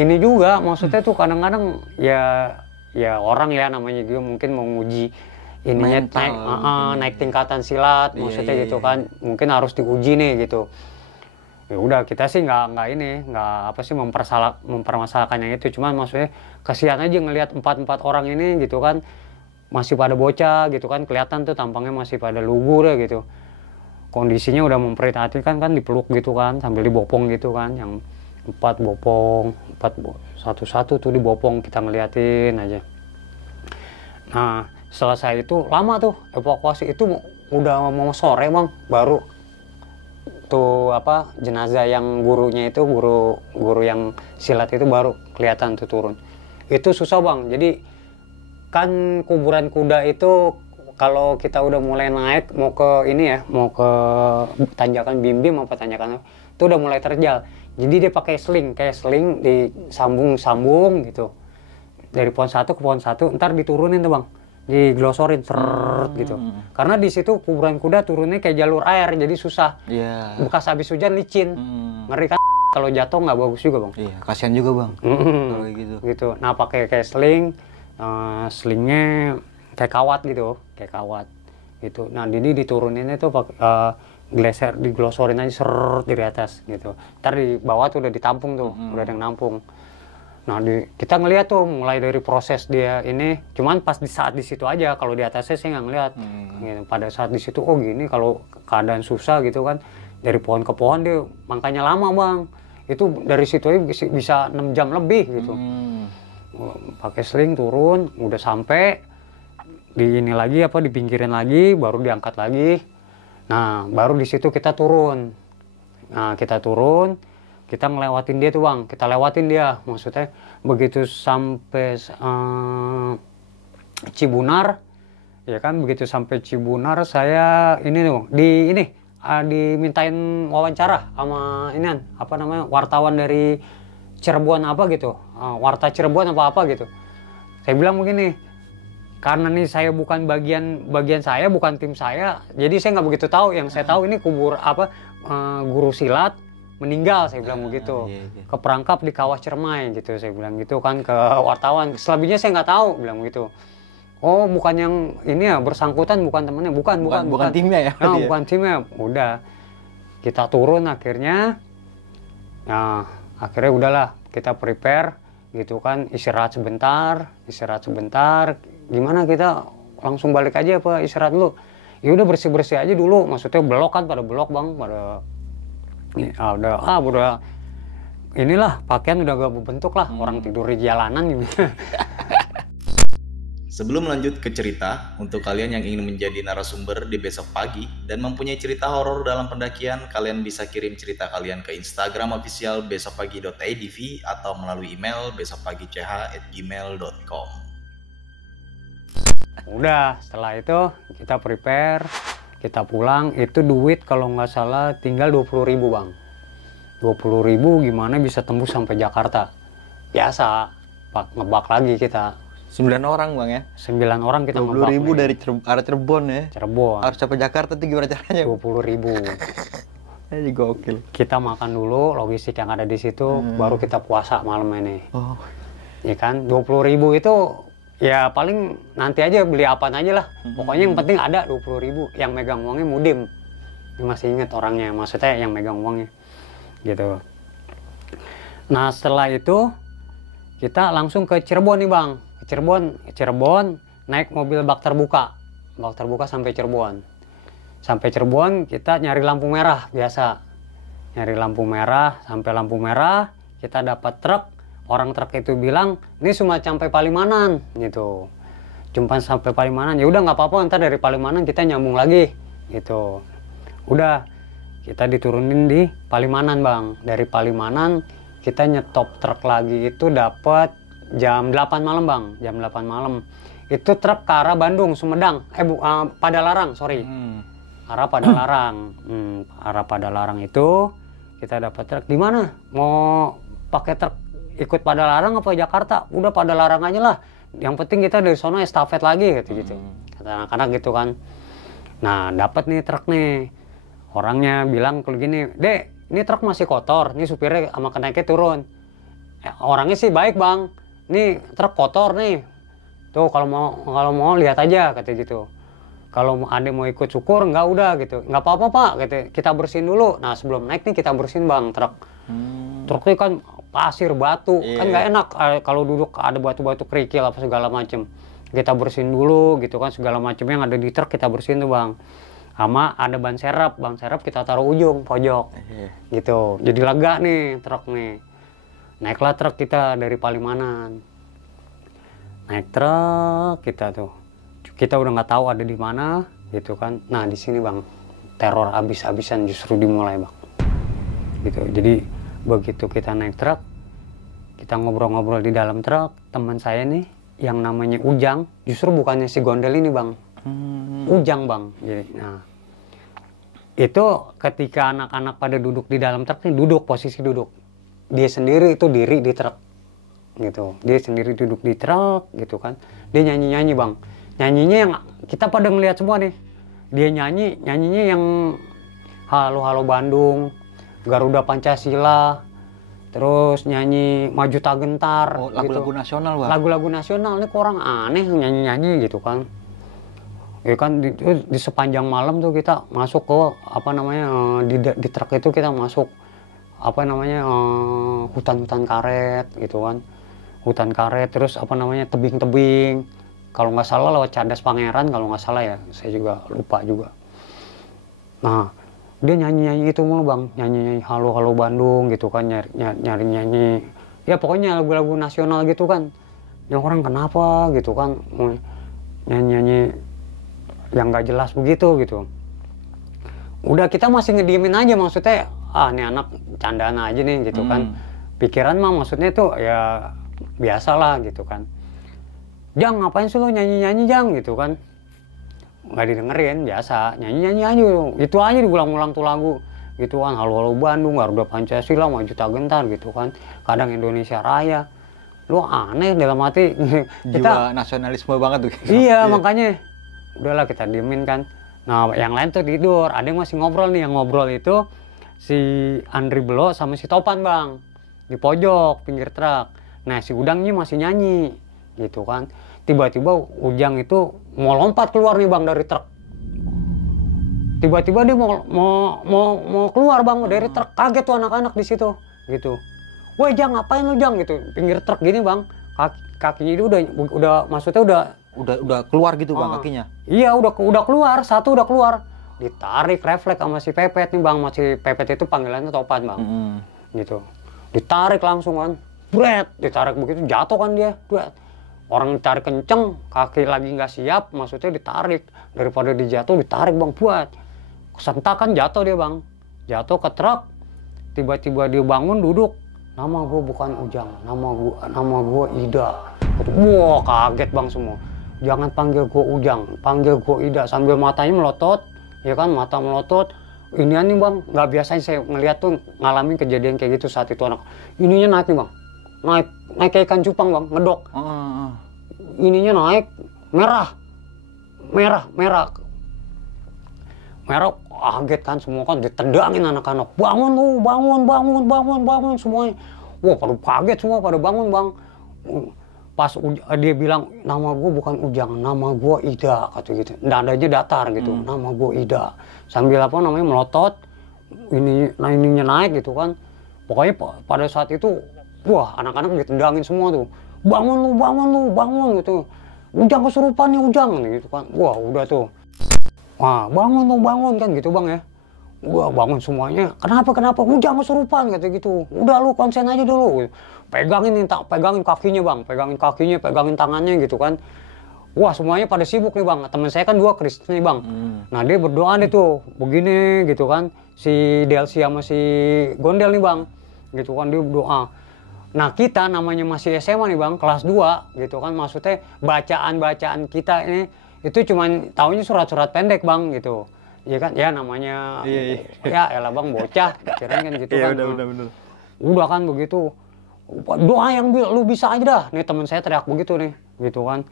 ini juga maksudnya tuh kadang-kadang ya orang ya namanya juga mungkin mau nguji ininya, naik tingkatan silat, maksudnya gitu kan, mungkin harus diuji nih gitu. Ya udah kita sih nggak apa sih mempermasalahkan yang itu, cuman maksudnya kasihan aja ngelihat 4 orang ini gitu kan, masih pada bocah gitu kan, kelihatan tuh tampangnya masih pada lugur ya gitu, kondisinya udah memprihatinkan kan, dipeluk gitu kan sambil dibopong gitu kan, yang 4 satu-satu tuh dibopong, kita ngeliatin aja. Nah selesai itu lama tuh evakuasi, itu udah mau sore bang, baru tuh apa jenazah yang gurunya itu, guru yang silat itu baru kelihatan tuh turun. Itu susah bang, jadi kan kuburan kuda itu kalau kita udah mulai naik mau ke ini ya, mau ke tanjakan Bim-Bim apa tanjakan itu udah mulai terjal. Jadi dia pakai sling, kayak sling disambung gitu, dari pohon satu ke pohon satu, ntar diturunin tuh bang, diglosorin seret gitu. Karena di situ kuburan kuda turunnya kayak jalur air, jadi susah. Bekas habis hujan licin, ngeri kan, kalau jatuh nggak bagus juga bang. Iya, kasihan juga bang. Kalau gitu. Nah pakai kayak sling, slingnya kayak kawat gitu, gitu. Nah ini dituruninnya tuh pakai diglosorin aja seret dari atas gitu. Ntar di bawah tuh udah ditampung tuh, udah ada yang nampung. Nah kita ngeliat tuh mulai dari proses dia ini, cuman pas di saat di situ aja, kalau di atasnya saya nggak ngeliat. Gitu. Pada saat di situ oh gini, kalau keadaan susah gitu kan, dari pohon ke pohon dia makanya lama bang. Itu dari situ aja bisa 6 jam lebih gitu. Pakai sling turun, udah sampai di ini lagi apa, dipinggirin lagi, baru diangkat lagi. Nah baru di situ kita turun. Nah kita turun, kita ngelewatin dia tuh bang, kita lewatin dia, maksudnya begitu sampai Cibunar, ya kan, begitu sampai Cibunar saya dimintain wawancara sama apa namanya, wartawan dari Cirebon apa gitu, Warta Cirebon apa gitu. Saya bilang begini, karena nih saya bukan bagian saya, bukan tim saya, jadi saya nggak begitu tahu. Yang saya tahu ini kubur guru silat meninggal, saya bilang begitu. Keperangkap di Kawah Ciremai gitu, saya bilang gitu kan ke wartawan. Selebihnya saya nggak tahu, bilang begitu. Oh bukan yang ini ya, bersangkutan bukan temannya, bukan timnya ya. Nah, bukan timnya. Udah kita turun akhirnya. Nah akhirnya udahlah kita prepare gitu kan, istirahat sebentar. Gimana kita langsung balik aja apa istirahat dulu? Ya udah bersih aja dulu, maksudnya belok kan, pada belok bang, pada udah inilah pakaian udah gak berbentuk lah, orang tidur di jalanan gitu. Sebelum lanjut ke cerita, untuk kalian yang ingin menjadi narasumber di besok pagi dan mempunyai cerita horor dalam pendakian, kalian bisa kirim cerita kalian ke Instagram official besokpagi.idv atau melalui email besokpagi.ch@gmail.com. Udah, setelah itu kita prepare, kita pulang. Itu duit kalau nggak salah tinggal 20.000 bang. 20.000 gimana bisa tembus sampai Jakarta? Biasa, ngebak lagi kita. 9 orang bang ya? 9 orang kita ngebak. 20.000 dari arah Cirebon ya? Cirebon. Harus sampai Jakarta tuh gimana caranya? 20.000. Ini gokil. Kita makan dulu logistik yang ada di situ, baru kita puasa malam ini. Oh. Ya kan, 20.000 itu ya paling nanti aja beli apaan aja lah. Pokoknya yang penting ada 20.000. Yang megang uangnya Mudim. Ini masih inget orangnya, maksudnya yang megang uangnya. Gitu. Nah setelah itu kita langsung ke Cirebon nih bang. Ke Cirebon naik mobil bak terbuka sampai Cirebon. Sampai Cirebon kita nyari lampu merah biasa. Nyari lampu merah, sampai lampu merah kita dapat truk. Orang truk itu bilang, ini cuma sampai Palimanan gitu. Cuma sampai Palimanan, ya udah nggak apa-apa, ntar dari Palimanan kita nyambung lagi gitu. Udah, kita diturunin di Palimanan bang. Dari Palimanan kita nyetop truk lagi itu dapat jam 8 malam bang. Jam 8 malam. Itu truk ke arah Bandung, Sumedang. Padalarang, sorry. Arah Padalarang. Arah Padalarang itu kita dapat truk. Di mana? Mau pakai truk ikut Padalarang apa Jakarta? Udah Padalarang aja lah. Yang penting kita dari sono estafet lagi gitu. Kata anak-anak gitu kan. Nah, dapat nih truk nih. Orangnya bilang kalau gini, "Dek, ini truk masih kotor. Ini supirnya sama kenaiknya turun." Orangnya sih baik, Bang. "Nih truk kotor nih. Tuh kalau mau lihat aja," kata gitu. "Kalau ada mau ikut syukur enggak udah gitu." "Enggak apa-apa, Pak," gitu. "Kita bersihin dulu." Nah, sebelum naik nih kita bersihin, Bang, truk. Truknya kan pasir, batu, kan nggak enak kalau duduk ada batu-batu kerikil apa segala macem. Kita bersihin dulu gitu kan, segala macam yang ada di truk kita bersihin tuh bang. Sama ada ban serep kita taruh ujung pojok gitu. Jadi lega nih truk nih. Naiklah truk kita dari Palimanan. Naik truk kita udah nggak tahu ada di mana gitu kan. Nah di sini bang teror abis-abisan justru dimulai bang. Gitu. Jadi begitu kita naik truk, kita ngobrol-ngobrol di dalam truk, teman saya nih yang namanya Ujang, justru bukannya si Gondel ini bang, Ujang bang. Jadi, nah itu ketika anak-anak pada duduk di dalam truk nih, posisi duduk, dia sendiri itu diri di truk, gitu. Dia sendiri duduk di truk, gitu kan. Dia nyanyi bang, nyanyinya yang kita pada ngeliat semua nih. Dia nyanyinya yang Halo Halo Bandung, Garuda Pancasila, terus nyanyi Maju Tak Gentar. Oh, lagu-lagu gitu. Nasional bang. Lagu-lagu nasional, ini kok orang aneh nyanyi-nyanyi gitu kan. Ya kan di sepanjang malam tuh kita masuk ke apa namanya di truk itu kita masuk apa namanya hutan-hutan karet gitu kan. Hutan karet terus apa namanya tebing-tebing. Kalau nggak salah lewat Cadas Pangeran kalau nggak salah ya, saya juga lupa juga. Nah, dia nyanyi itu mulu bang, nyanyi Halo Halo Bandung gitu kan, nyari nyanyi ya pokoknya lagu-lagu nasional gitu kan. Ya orang kenapa gitu kan nyanyi yang nggak jelas begitu gitu. Udah kita masih ngediemin aja, maksudnya ini anak candaan aja nih gitu kan. Pikiran mah maksudnya tuh ya biasalah gitu kan. "Jang ngapain sih lo nyanyi Jang?" gitu kan. Nggak didengerin, biasa nyanyi aja itu aja diulang-ulang tuh lagu gitu kan. Halo Halo Bandung, Garuda Pancasila, Maju Tak Gentar gitu kan. Kadang Indonesia Raya. Lu aneh dalam hati. Jiwa nasionalisme banget tuh. Iya makanya udahlah kita diemin kan. Nah yang lain tuh tidur, ada yang masih ngobrol nih. Yang ngobrol itu si Andri Belo sama si Topan bang di pojok pinggir truk. Nah si Udangnya masih nyanyi gitu kan. Tiba-tiba Ujang itu mau lompat keluar nih bang dari truk. Tiba-tiba dia mau keluar bang dari truk. Kaget tuh anak-anak di situ gitu. "Woi Jang, ngapain lu Jang?" gitu. Pinggir truk gini bang. Kakinya itu udah maksudnya udah keluar gitu bang kakinya. Iya udah keluar, satu udah keluar. Ditarik refleks sama si Pepet nih bang. Si Pepet itu panggilannya Topan bang. Gitu. Ditarik langsung kan. Bret, ditarik begitu jatuh kan dia. Bret. Orang ditarik kenceng, kaki lagi nggak siap, maksudnya ditarik. Daripada dijatuh, ditarik bang, buat. Kesentak kan jatuh dia bang. Jatuh ke truk, tiba-tiba dia bangun duduk. "Nama gue bukan Ujang, nama gue Ida." Wah kaget bang semua. "Jangan panggil gue Ujang, panggil gue Ida." Sambil matanya melotot, ya kan mata melotot. Ini nih bang, nggak biasanya saya ngeliat tuh ngalamin kejadian kayak gitu saat itu anak. Ininya naik nih bang. Naik kayak ikan cupang bang, ngedok. Ininya naik merah. merah, kaget kan semua kan, ditendangin anak-anak, bangun lu, bangun semuanya. Wah, pada kaget semua, pada bangun bang. Pas dia bilang, nama gue bukan Ujang, nama gue Ida, kata gitu. Nadanya datar gitu, nama gue Ida. Sambil apa namanya melotot, ininya naik gitu kan. Pokoknya pada saat itu, wah anak-anak ditendangin semua tuh. Bangun lu gitu. Ujang kesurupan nih Ujang gitu kan. Wah udah tuh. Wah bangun kan gitu bang ya. Wah bangun semuanya. Kenapa? Ujang kesurupan kata gitu. Udah lu konsen aja dulu. Pegangin kakinya bang. Pegangin tangannya gitu kan. Wah semuanya pada sibuk nih bang. Teman saya kan 2 Kristen nih bang. Nah dia berdoa deh tuh. Begini gitu kan. Si Delsi sama si Gondel nih bang. Gitu kan dia berdoa. Nah kita namanya masih SMA nih bang. Kelas 2 gitu kan. Maksudnya bacaan kita ini. Itu cuman taunya surat-surat pendek bang gitu. Iya kan, ya namanya, ya elah bang bocah, kirain kan gitu kan. Udah kan begitu, doa yang lu bisa aja dah. Nih teman saya teriak begitu nih, gitu kan.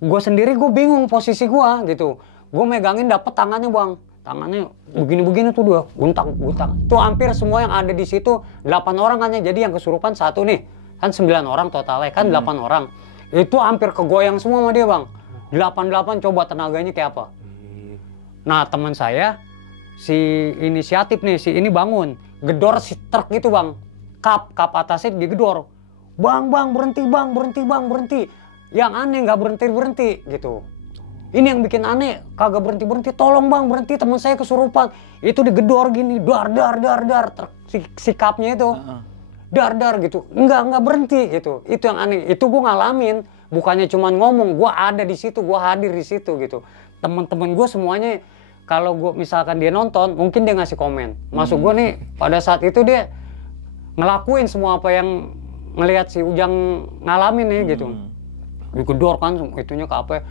Gua sendiri gue bingung posisi gua gitu. Gue megangin dapet tangannya bang, tangannya begini tuh dia, guntak. Tuh hampir semua yang ada di situ 8 orang kan ya. Jadi yang kesurupan 1 nih, kan 9 orang totalnya kan 8 orang. Itu hampir kegoyang semua sama dia bang. 8 coba tenaganya kayak apa. Nah teman saya si inisiatif nih, si ini bangun gedor si truk itu bang, kap atasnya digedor, bang berhenti. Yang aneh nggak berhenti gitu. Ini yang bikin aneh, kagak berhenti. Tolong bang berhenti, teman saya kesurupan. Itu digedor gini, dar si kapnya itu dar gitu, nggak berhenti gitu. Itu yang aneh, itu gue ngalamin. Bukannya cuman ngomong, gue ada di situ, gue hadir di situ gitu. Temen-temen gue semuanya, kalau gue misalkan dia nonton, mungkin dia ngasih komen. Maksud gue nih, pada saat itu dia ngelakuin semua apa yang ngelihat si Ujang ngalamin nih gitu. Digedor kan, itunya ke apa?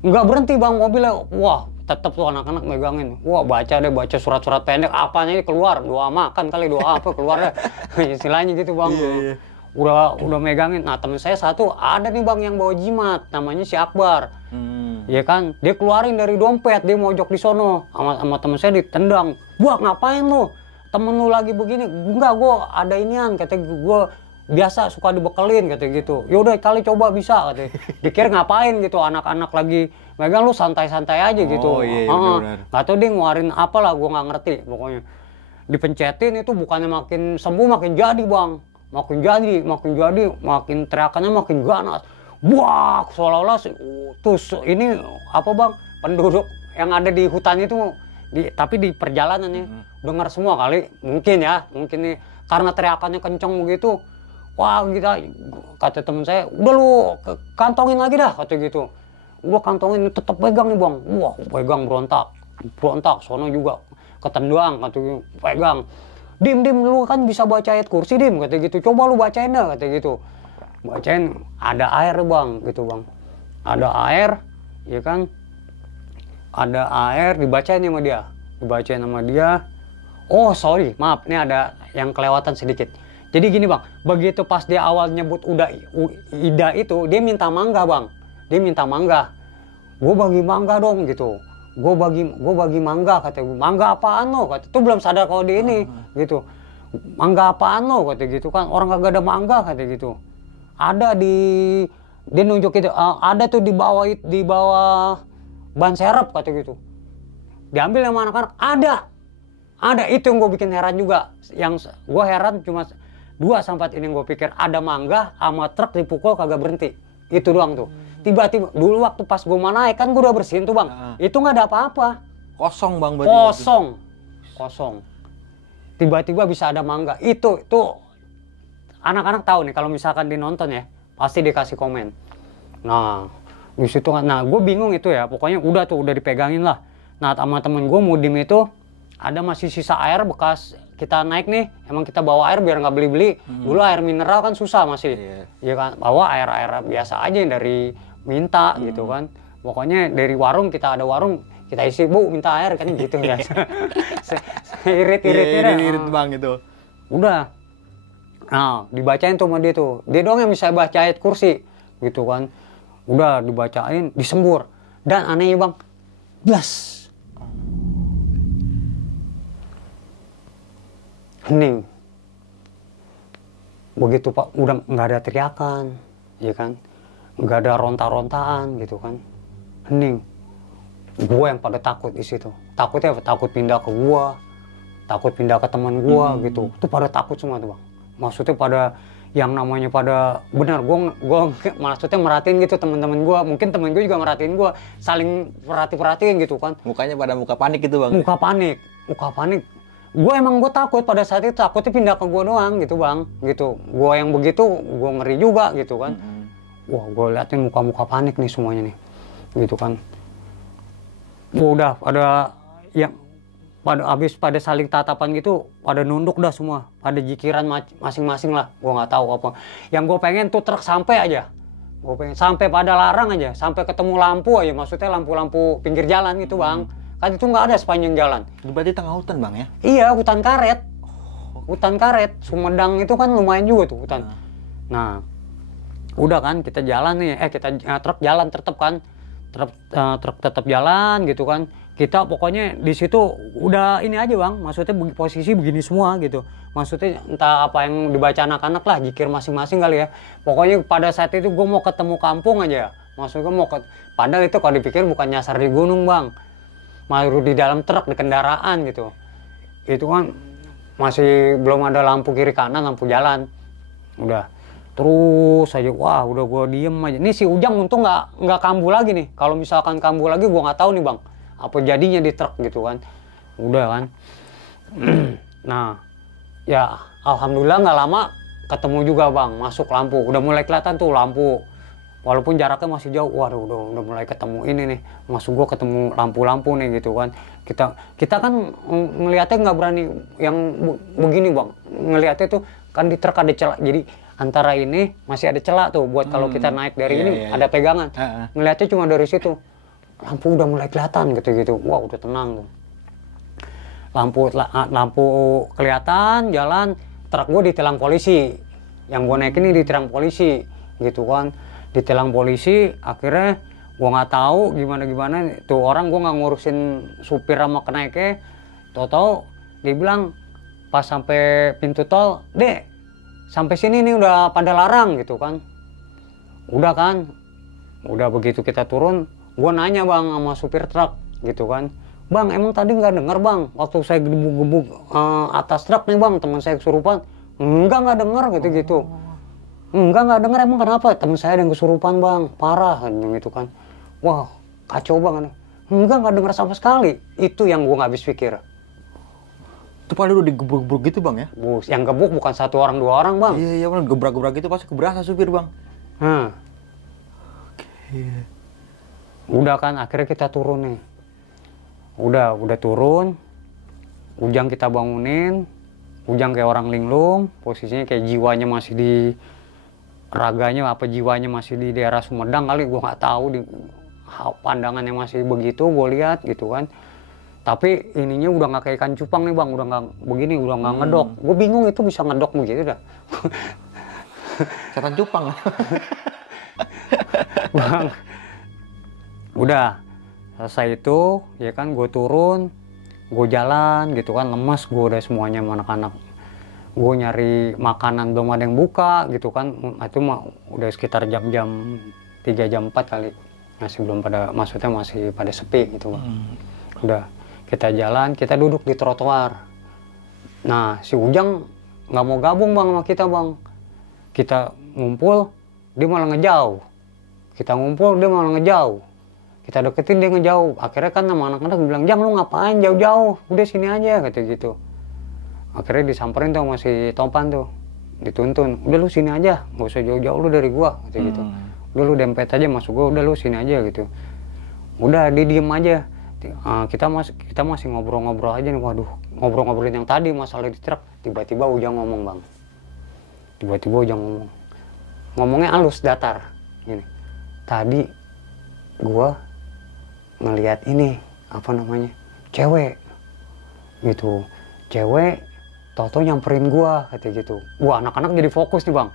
Nggak berhenti bang mobilnya. Wah, tetap tuh anak-anak megangin. Wah, baca surat-surat pendek. Apanya ini keluar? Doa makan kali, doa apa keluarnya? Istilahnya gitu bang. Udah megangin. Nah temen saya satu ada nih bang yang bawa jimat, namanya si Akbar. Ya kan, dia keluarin dari dompet, dia mojok di sono, sama temen saya ditendang. Buat ngapain lu? Temen lu lagi begini? Enggak, gua ada inian, kata gua biasa suka dibekelin, kata gitu. Yaudah kali coba bisa, kata. Dikira ngapain gitu, anak-anak lagi megang, lu santai-santai aja gitu. Nggak tahu dia ngeluarin apalah, gua nggak ngerti pokoknya. Dipencetin itu bukannya makin sembuh, makin jadi bang. Makin teriakannya makin ganas. Wah, seolah-olah terus ini apa bang, penduduk yang ada di hutan itu tapi di perjalanannya dengar semua kali, mungkin nih karena teriakannya kenceng begitu. Wah kita, kata temen saya, udah lu kantongin lagi dah, kata gitu. Gua kantongin, tetap pegang nih bang. Wah pegang berontak, sono juga ketendang, kata gitu, pegang. Dim, lu kan bisa baca ayat kursi Dim, kata gitu. Coba lu bacain dah, kata gitu. Bacain, ada air bang, gitu bang. Ada air, ya kan. Ada air, dibacain sama dia. Oh sorry, maaf, ini ada yang kelewatan sedikit. Jadi gini bang, begitu pas dia awal nyebut Ida itu, dia minta mangga bang. Gue bagi mangga dong, gitu. Gue bagi mangga, kata gue. Mangga apaan lo? Kata tuh belum sadar kalau dia ini, gitu. Mangga apaan lo? Kata gitu kan. Orang kagak ada mangga, kata gitu. Ada dia nunjuk itu. Ada tuh di bawah ban serep, kata gitu. Diambil sama anak-anak. Ada. Itu yang gue bikin heran juga. Yang gue heran cuma 2-4 ini yang gue pikir. Ada mangga sama truk dipukul kagak berhenti. Itu doang tuh. Tiba-tiba dulu waktu pas gue mau naik kan gue udah bersihin tuh bang. Itu nggak ada apa-apa. Kosong bang. Kosong. Tiba-tiba bisa ada mangga. Itu anak-anak tahu nih kalau misalkan dia nonton ya pasti dikasih komen. Nah di situ gue bingung itu ya. Pokoknya udah dipegangin lah. Nah sama temen gue Mudim itu ada masih sisa air bekas kita naik nih, emang kita bawa air biar nggak beli-beli. Dulu air mineral kan susah masih, ya kan. Bawa air biasa aja yang dari minta gitu kan. Pokoknya dari warung, kita ada warung, kita isi, Bu minta air kan gitu ya. Irit bang itu. Udah, nah dibacain tuh sama dia tuh. Dia doang yang bisa baca ayat kursi gitu kan. Udah dibacain, disembur. Dan anehnya bang, blas. hening. Begitu Pak, udah nggak ada teriakan, ya kan, nggak ada ronta-rontaan gitu kan, hening. Gue yang pada takut di situ, takutnya takut pindah ke gua, takut pindah ke teman gua gitu, itu pada takut semua tuh Bang. Maksudnya pada yang namanya pada benar, gua maksudnya merhatiin gitu teman-teman gua, mungkin temen gue juga merhatiin gua, saling perhatiin gitu kan. Mukanya pada muka panik gitu Bang. Muka panik. Gue takut pada saat itu, takutnya pindah ke gue doang gitu Bang, gitu. Gue yang begitu, gue ngeri juga gitu kan. Wah, gue liatin muka-muka panik nih semuanya nih, gitu kan. Udah pada yang pada saling tatapan gitu, pada nunduk dah semua, pada jikiran masing-masing lah. Gue nggak tahu apa. Yang gue pengen tuh truk sampai aja. Gue pengen sampai pada larang aja, sampai ketemu lampu aja. Maksudnya lampu-lampu pinggir jalan gitu Bang. Kan itu nggak ada sepanjang jalan. Berarti tengah hutan Bang ya? Iya, hutan karet. Hutan karet. Sumedang itu kan lumayan juga tuh hutan. Nah, udah kan kita jalan nih. Truk jalan tetep kan. Truk tetap jalan gitu kan. Kita pokoknya di situ udah ini aja Bang. Maksudnya posisi begini semua gitu. Maksudnya entah apa yang dibaca anak-anak lah, zikir masing-masing kali ya. Pokoknya pada saat itu gue mau ketemu kampung aja. Maksudnya padahal itu kalau dipikir bukan nyasar di gunung Bang. Malu di dalam truk, di kendaraan gitu. Itu kan masih belum ada lampu kiri kanan, lampu jalan. Udah terus aja, wah udah gue diem aja. Ini si Ujang untung nggak kambuh lagi nih. Kalau misalkan kambuh lagi gue nggak tahu nih Bang, apa jadinya di truk gitu kan. Udah kan. Nah ya alhamdulillah nggak lama ketemu juga Bang, masuk lampu. Udah mulai kelihatan tuh lampu. Walaupun jaraknya masih jauh, waduh udah mulai ketemu ini nih, maksud gua ketemu lampu-lampu nih gitu kan. Kita kan ngelihatnya nggak berani yang begini Bang, ngelihatnya tuh kan di truk ada celah, jadi antara ini masih ada celah tuh buat kalau kita naik dari ini ada pegangan. Ngelihatnya cuma dari situ, lampu udah mulai kelihatan gitu, wah udah tenang tuh. Lampu kelihatan, jalan, truk gua ditilang polisi, yang gua naik ini ditilang polisi gitu kan. Ditilang polisi, akhirnya gue nggak tahu gimana tuh orang, gue nggak ngurusin supir sama kenaiknya. Tahu-tahu dia bilang pas sampai pintu tol, Dek sampai sini nih udah pada larang gitu kan. Udah kan, udah begitu kita turun, gue nanya Bang sama supir truk gitu kan, Bang emang tadi nggak denger Bang waktu saya gebuk-gebuk atas truk nih Bang, teman saya kesurupan. Nggak denger gitu. Nggak denger, emang kenapa? Temen saya ada yang kesurupan Bang, parah gitu kan. Wah kacau banget. Nggak denger sama sekali. Itu yang gue nggak habis pikir. Itu paling udah digebruk-gebruk gitu Bang ya? Yang gebuk bukan 1 orang 2 orang Bang. Iya Bang, gebrak-gebrak gitu pasti keberasa supir Bang. Udah kan akhirnya kita turun nih. Udah turun. Ujang kita bangunin. Ujang kayak orang linglung, posisinya kayak jiwanya masih di raganya, apa jiwanya masih di daerah Sumedang kali, gue nggak tahu, pandangannya masih begitu, gue lihat gitu kan. Tapi ininya udah nggak kayak ikan cupang nih Bang, udah nggak begini, udah nggak ngedok. Gue bingung itu bisa ngedok begitu dah. Setan cupang. Bang, udah selesai itu, ya kan gue turun, gue jalan gitu kan, lemas gue udah semuanya sama anak-anak. Gue nyari makanan belum ada yang buka gitu kan, itu udah sekitar jam-jam 3 jam 4 kali, masih belum pada, maksudnya masih pada sepi gitu Bang. Udah kita jalan, kita duduk di trotoar. Nah si Ujang nggak mau gabung Bang sama kita Bang. Kita ngumpul, dia malah ngejauh. Kita ngumpul, dia malah ngejauh. Kita deketin, dia ngejauh. Akhirnya kan sama anak-anak bilang, Jang lu ngapain jauh-jauh, udah sini aja gitu. Akhirnya disamperin tuh masih Topan tuh, dituntun, udah lu sini aja, gak usah jauh-jauh lu dari gua gitu. Udah lu dempet aja masuk gua, udah lu sini aja gitu. Udah dia diem aja. Kita masih ngobrol-ngobrol aja nih, waduh, ngobrolin yang tadi masalah di truk. Tiba-tiba Ujang ngomong Bang. Ngomongnya halus, datar gini. Tadi gua ngelihat ini, apa namanya, cewek gitu, tau-tau nyamperin gua katanya gitu. Wah anak-anak jadi fokus nih Bang,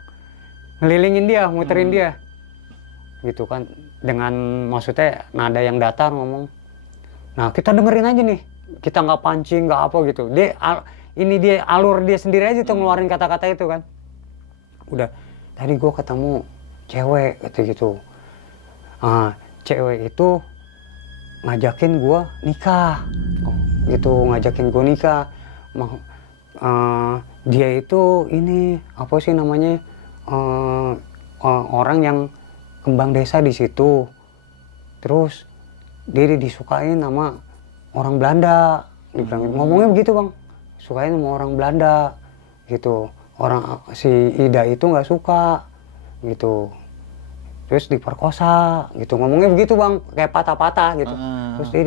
ngelilingin dia, muterin dia gitu kan, dengan maksudnya nada yang datar ngomong. Nah kita dengerin aja nih, kita nggak pancing nggak apa gitu. Dia ini dia alur dia sendiri aja tuh ngeluarin kata-kata itu kan. Udah, tadi gue ketemu cewek gitu. Cewek itu ngajakin gue nikah, gitu, ngajakin gue nikah. Dia itu ini apa sih namanya, orang yang kembang desa di situ. Terus dia disukain sama orang Belanda, dibilang ngomongnya begitu bang, sukain sama orang Belanda, gitu. Orang si Ida itu nggak suka, gitu. Terus diperkosa, gitu. Ngomongnya begitu bang, kayak patah-patah gitu. Terus dia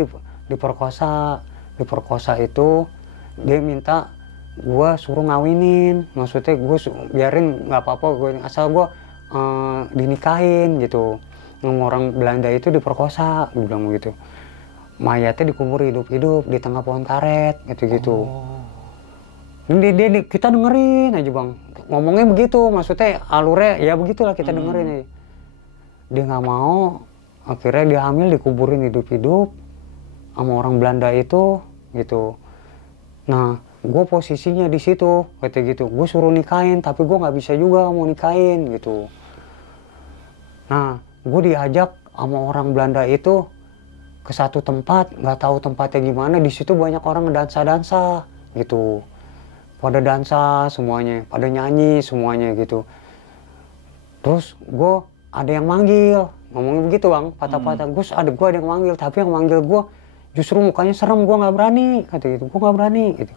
diperkosa itu dia minta gue suruh ngawinin, maksudnya gue biarin nggak apa-apa, gue asal gue dinikahin gitu. Orang Belanda itu diperkosa, gue bilang begitu. Mayatnya dikubur hidup-hidup di tengah pohon karet, gitu-gitu. Kita dengerin aja bang, ngomongnya begitu, maksudnya alurnya ya begitulah, kita dengerin aja. Dia nggak mau, akhirnya dia hamil, dikuburin hidup-hidup sama orang Belanda itu, gitu. Nah, gue posisinya di situ, kayak gitu. Gue suruh nikahin, tapi gue nggak bisa juga mau nikahin, gitu. Nah, gue diajak sama orang Belanda itu ke satu tempat, nggak tahu tempatnya gimana. Di situ banyak orang dansa-dansa, gitu. Pada dansa semuanya, pada nyanyi semuanya gitu. Terus gue ada yang manggil, ngomongnya begitu bang, patah-patah. Gue ada yang manggil, tapi yang manggil gue justru mukanya serem, gue nggak berani, kata gitu. Gue nggak berani, gitu.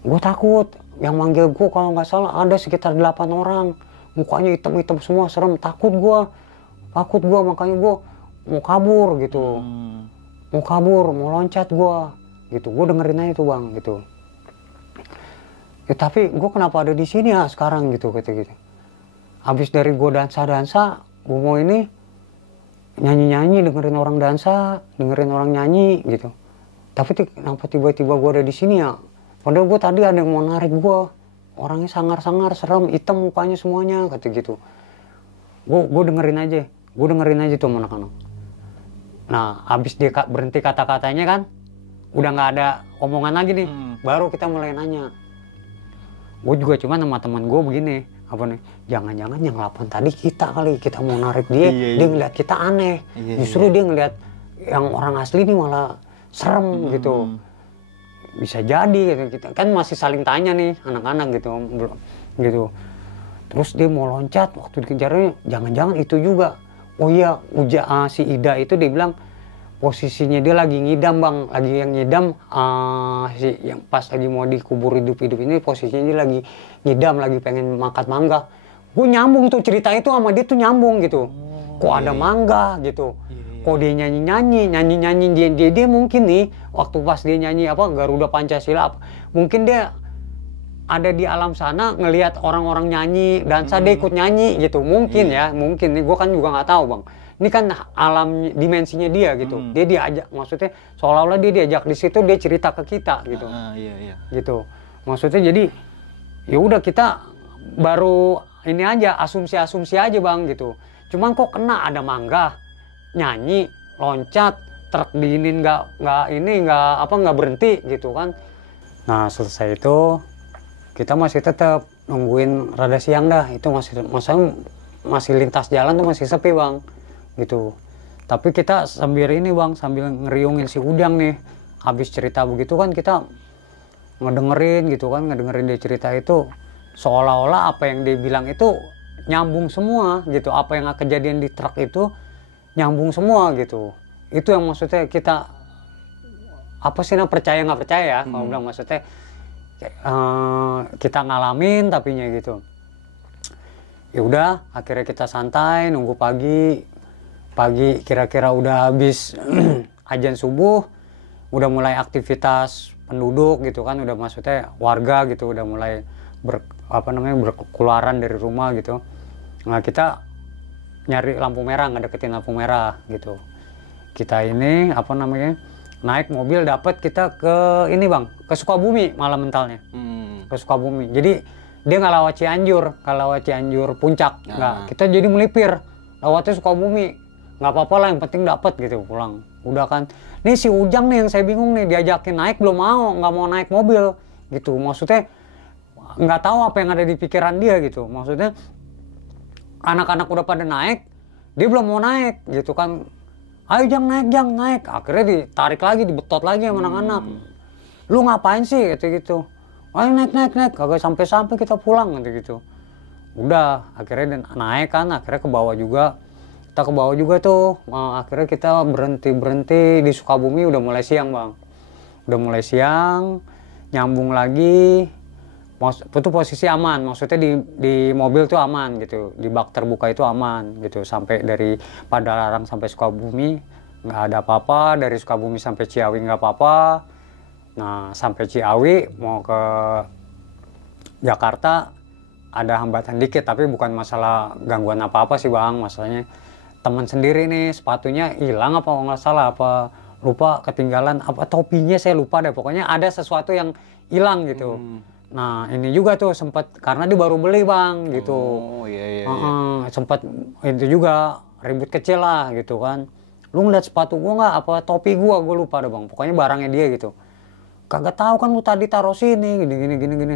Gue takut. Yang manggil gue kalau nggak salah ada sekitar 8 orang, mukanya hitam-hitam semua, serem. Takut gue, makanya gue mau kabur gitu, mau loncat gue, gitu. Gue dengerin aja tuh bang, gitu. Ya, tapi gue kenapa ada di sini ya sekarang gitu, kata gitu. Habis dari gue dansa, gue mau ini nyanyi-nyanyi, dengerin orang dansa, dengerin orang nyanyi gitu. Tapi kenapa tiba-tiba gue ada di sini ya? Padahal gue tadi ada yang mau narik gue, orangnya sangar-sangar, serem, hitam mukanya semuanya, kata gitu. Gue dengerin aja tuh anak-anak. Nah, habis dia berhenti kata-katanya kan, udah nggak ada omongan lagi nih. Baru kita mulai nanya. Gue juga cuma sama teman gue begini, apa nih, jangan-jangan yang 8 tadi kita kali, kita mau narik dia, dia ngeliat kita aneh, justru dia ngeliat yang orang asli ini malah serem gitu. Bisa jadi gitu. Kita kan masih saling tanya nih anak-anak gitu. Terus dia mau loncat, waktu dikejarnya jangan-jangan itu juga. Oh iya, si Ida itu dia bilang posisinya dia lagi ngidam bang, lagi yang ngidam, yang pas lagi mau dikubur hidup-hidup ini posisinya dia lagi ngidam, lagi pengen makan mangga. Gue nyambung tuh cerita itu sama dia tuh nyambung gitu. Kok ada mangga gitu, kok dia nyanyi dia mungkin nih waktu pas dia nyanyi apa Garuda Pancasila, mungkin dia ada di alam sana ngelihat orang-orang nyanyi dansa, dia ikut nyanyi gitu, mungkin ya, mungkin nih, gue kan juga nggak tahu bang. Ini kan alam dimensinya dia gitu. Dia diajak, maksudnya seolah-olah dia diajak di situ, dia cerita ke kita gitu. Gitu. Maksudnya jadi ya udah kita baru ini aja asumsi aja bang gitu. Cuman kok kena ada mangga, nyanyi, loncat, truk diinin nggak berhenti gitu kan. Nah, selesai itu kita masih tetap nungguin rada siang dah. Itu masih lintas jalan tuh masih sepi bang. Gitu. Tapi kita sambil ngeriungin si Udang nih. Habis cerita begitu kan kita ngedengerin dia cerita itu seolah-olah apa yang dia bilang itu nyambung semua gitu. Apa yang kejadian di truk itu nyambung semua gitu. Itu yang maksudnya kita apa sih percaya nggak percaya ya. Kalau bilang maksudnya kita ngalamin tapinya gitu. Ya udah, akhirnya kita santai nunggu pagi kira-kira udah habis azan subuh, udah mulai aktivitas penduduk gitu kan, udah maksudnya warga gitu udah mulai berkeluaran dari rumah gitu. Nah, kita nyari lampu merah, ngedeketin lampu merah gitu. Kita ini naik mobil, dapat kita ke ini bang, ke Sukabumi malam mentalnya. Ke Sukabumi. Jadi dia nggak lewat Cianjur Puncak, nggak. Kita jadi melipir lewatnya Sukabumi. Nggak apa-apa lah, yang penting dapat gitu pulang. Udah kan. Nih si Ujang nih yang saya bingung nih, diajakin naik belum mau, nggak mau naik mobil. gitu. Maksudnya nggak tahu apa yang ada di pikiran dia gitu. Maksudnya anak-anak udah pada naik, dia belum mau naik gitu kan. Ayo jangan naik. Akhirnya ditarik lagi, dibetot lagi sama anak-anak. Lu ngapain sih gitu. Ayo naik. Kagak sampai kita pulang gitu. Udah, akhirnya naik kan, akhirnya ke bawah juga. Kita ke bawah juga tuh. Akhirnya kita berhenti di Sukabumi, udah mulai siang, Bang. Udah mulai siang, nyambung lagi. Itu posisi aman, maksudnya di mobil tuh aman gitu, di bak terbuka itu aman gitu, sampai dari Padalarang sampai Sukabumi nggak ada apa-apa, dari Sukabumi sampai Ciawi nggak apa-apa. Nah sampai Ciawi mau ke Jakarta ada hambatan dikit, tapi bukan masalah gangguan apa-apa sih Bang, masalahnya teman sendiri nih sepatunya hilang apa nggak salah, apa lupa ketinggalan, apa topinya saya lupa deh, pokoknya ada sesuatu yang hilang gitu. Nah ini juga tuh sempat, karena dia baru beli Bang gitu. Oh iya. Sempat itu juga ribut kecil lah gitu kan. Lu ngeliat sepatu gua nggak, apa topi gua lupa deh Bang, pokoknya barangnya dia gitu. Kagak tahu kan lu tadi taruh sini gini.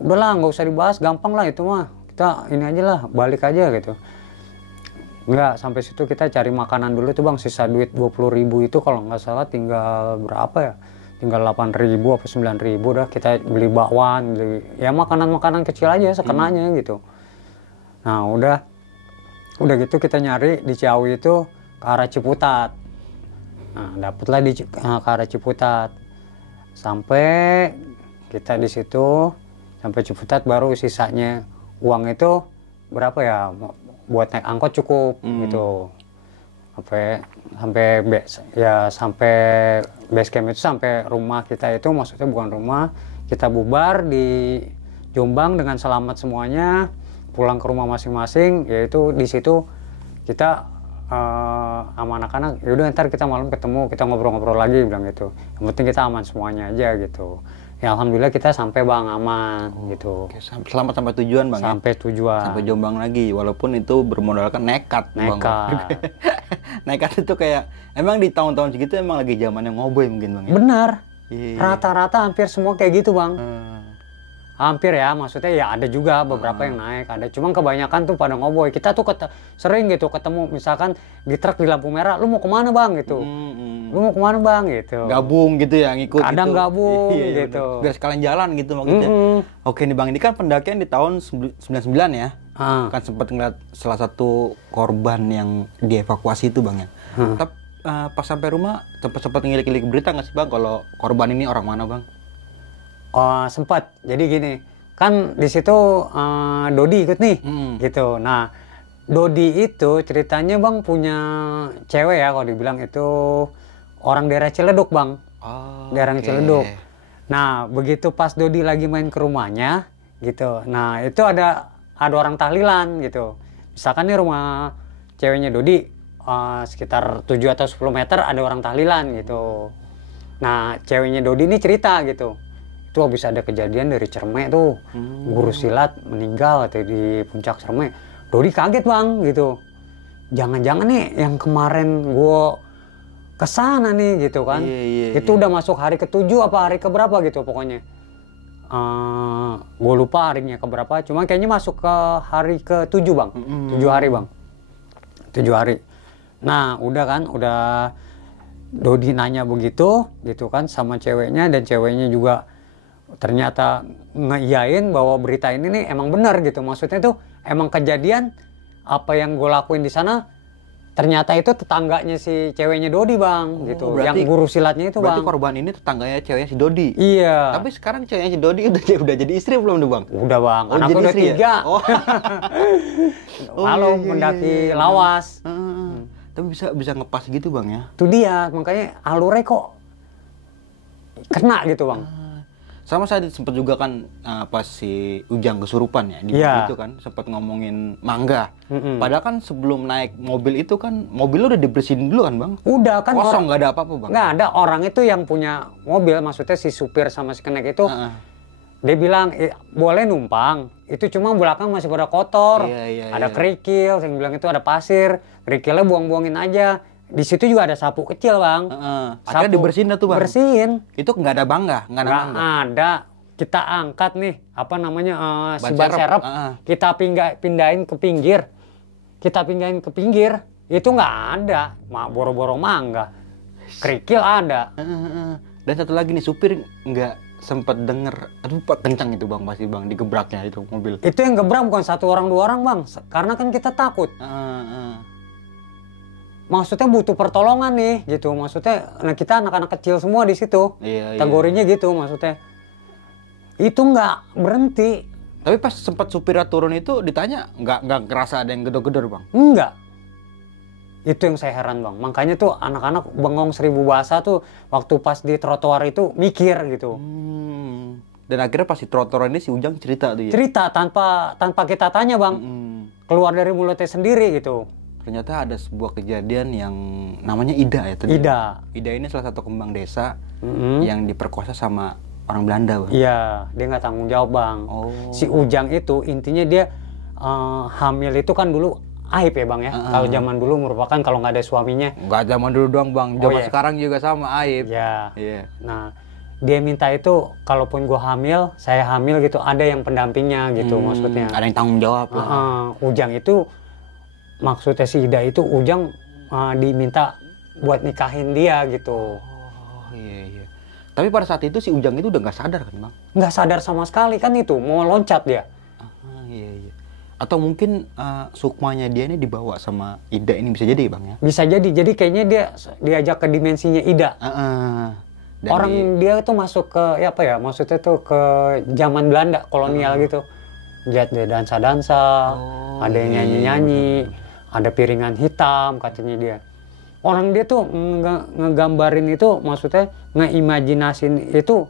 Udahlah nggak usah dibahas, gampang lah itu mah, kita ini aja lah, balik aja gitu. Enggak, sampai situ kita cari makanan dulu tuh Bang, sisa duit 20.000 itu kalau nggak salah tinggal berapa ya, tinggal 8.000 apa 9.000 dah, kita beli bakwan, beli ya makanan-makanan kecil aja sekenanya gitu. Nah udah gitu kita nyari di Ciawi itu ke arah Ciputat. Nah dapatlah ke arah Ciputat, sampai kita di situ sampai Ciputat, baru sisanya uang itu berapa ya, buat naik angkot cukup gitu. Sampai base camp itu, sampai rumah kita itu, maksudnya bukan rumah, kita bubar di Jombang dengan selamat semuanya, pulang ke rumah masing-masing. Yaitu di situ kita sama anak-anak, yaudah ntar kita malam ketemu, kita ngobrol-ngobrol lagi, bilang gitu. Yang penting kita aman semuanya aja gitu. Ya alhamdulillah kita sampai Bang, aman gitu. Oke, selamat sampai tujuan Bang. Sampai tujuan. Sampai Jombang lagi, walaupun itu bermodalkan nekat. Bang. Nekat itu kayak emang di tahun-tahun segitu emang lagi zamannya ngoboy mungkin Bang ya. Benar. Iya. Rata-rata hampir semua kayak gitu Bang. Hampir ya, maksudnya ya ada juga beberapa yang naik, ada. Cuman kebanyakan tuh pada ngoboy. Kita tuh sering gitu ketemu, misalkan di truk di lampu merah, lu mau kemana Bang gitu. Lu mau kemana Bang gitu. Gabung gitu ya, ngikut. Kadang gitu. gabung iya, gitu. Bener. Biar sekalian jalan gitu maksudnya. Oke nih Bang, ini kan pendakian di tahun 99 ya. Kan sempat ngeliat salah satu korban yang dievakuasi itu Bang ya. Tapi pas sampai rumah sempat ngilik-ngilik berita nggak sih Bang kalau korban ini orang mana Bang? Oh sempat, jadi gini, kan di situ Dodi ikut nih, gitu. Nah Dodi itu ceritanya Bang punya cewek ya, kalau dibilang itu orang daerah Ciledug Bang, daerah Ciledug. Nah begitu pas Dodi lagi main ke rumahnya, gitu. Nah itu ada orang tahlilan gitu. Misalkan nih rumah ceweknya Dodi sekitar 7 atau 10 meter ada orang tahlilan gitu. Nah ceweknya Dodi ini cerita gitu. Itu habis ada kejadian dari Cermek tuh, guru silat meninggal atau di puncak Cermek. Dodi kaget Bang gitu. Jangan-jangan nih yang kemarin gue kesana nih gitu kan. Itu udah masuk hari ke-7 apa hari ke-berapa gitu pokoknya. Gue lupa harinya keberapa, cuma kayaknya masuk ke hari ke-7 Bang. 7 hari Bang. 7 hari. Nah udah kan, udah Dodi nanya begitu gitu kan sama ceweknya, dan ceweknya juga ternyata ngeiyain bahwa berita ini nih emang benar gitu. Maksudnya tuh emang kejadian apa yang gue lakuin di sana, ternyata itu tetangganya si ceweknya Dodi Bang gitu. Berarti, yang guru silatnya itu berarti Bang. Korban ini tetangganya ceweknya si Dodi. Iya. Tapi sekarang ceweknya si Dodi udah jadi istri belum tuh Bang? Udah Bang, anaknya udah 3. Ya? Lalu mendaki lawas. Tapi bisa ngepas gitu Bang ya? Itu dia, makanya alurnya kok kena gitu Bang. Sama saya sempat juga kan pas si Ujang kesurupan ya di itu kan sempat ngomongin mangga. Padahal kan sebelum naik mobil itu kan mobilnya udah dibersihin dulu kan Bang? Udah kan, kosong, nggak ada apa-apa Bang? Nggak ada, orang itu yang punya mobil, maksudnya si supir sama si kenek itu dia bilang boleh numpang, itu cuma belakang masih pada kotor, ada kerikil, yang bilang itu ada pasir, kerikilnya buang-buangin aja. Di situ juga ada sapu kecil Bang. Akhirnya dibersihin dah tuh Bang? Bersihin. Itu nggak ada bangga? Nggak ada. kita angkat nih apa namanya si Ban ban serep, kita pindahin ke pinggir, itu nggak ada, boro-boro mangga, kerikil ada. Dan satu lagi nih, supir nggak sempat denger, aduh Pak, kencang itu Bang, pasti Bang digebraknya itu mobil. Itu yang gebrak bukan 1 orang 2 orang Bang, karena kan kita takut. Maksudnya butuh pertolongan nih gitu, maksudnya nah kita anak-anak kecil semua di situ, kategorinya gitu maksudnya. Itu nggak berhenti. Tapi pas sempat supirnya turun itu ditanya nggak ngerasa ada yang gedor-gedor Bang? Enggak. Itu yang saya heran Bang. Makanya tuh anak-anak bengong 1000 bahasa tuh waktu pas di trotoar itu mikir gitu. Dan akhirnya pas di trotoar ini si Ujang cerita tuh ya? Cerita tanpa kita tanya Bang. Keluar dari mulutnya sendiri gitu. Ternyata ada sebuah kejadian yang namanya Ida ya tadi. Ida. Ida ini salah satu kembang desa yang diperkosa sama orang Belanda Bang. Iya, dia nggak tanggung jawab Bang. Si Ujang itu intinya dia hamil itu kan dulu aib ya Bang ya. Kalau zaman dulu merupakan kalau nggak ada suaminya. Nggak zaman dulu doang Bang, zaman sekarang juga sama aib. Iya. Nah, dia minta itu kalaupun gua hamil, saya hamil gitu, ada yang pendampingnya gitu maksudnya. Ada yang tanggung jawab lah. Ujang itu maksudnya si Ida itu Ujang diminta buat nikahin dia gitu. Iya. Tapi pada saat itu si Ujang itu udah nggak sadar kan Bang? Nggak sadar sama sekali kan, itu mau loncat dia. Iya. Atau mungkin sukmanya dia ini dibawa sama Ida ini, bisa jadi Bang ya? Bisa jadi kayaknya dia diajak ke dimensinya Ida. Dia tuh masuk ke apa ya, maksudnya tuh ke zaman Belanda kolonial gitu. Lihat dia dansa-dansa, ada yang nyanyi-nyanyi, ada piringan hitam katanya dia. Orang dia tuh ngegambarin itu, maksudnya ngeimajinasin itu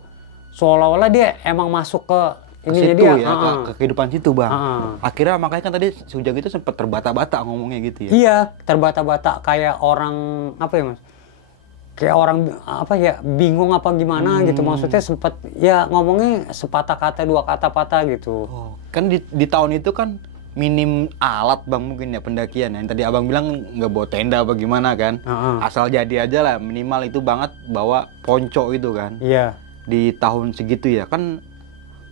seolah-olah dia emang masuk ke ini dia ke kehidupan situ Bang. Akhirnya makanya kan tadi si Ujang itu sempat terbata-bata ngomongnya gitu ya. Iya, terbata-bata kayak orang apa ya Mas? Kayak orang apa ya, bingung apa gimana gitu, maksudnya sempat ya ngomongnya sepatah kata 2 kata patah gitu. Kan di tahun itu kan minim alat Bang mungkin ya pendakian. Yang tadi Abang bilang nggak bawa tenda apa gimana kan. Asal jadi aja lah, minimal itu banget bawa ponco itu kan. Iya. Di tahun segitu ya kan,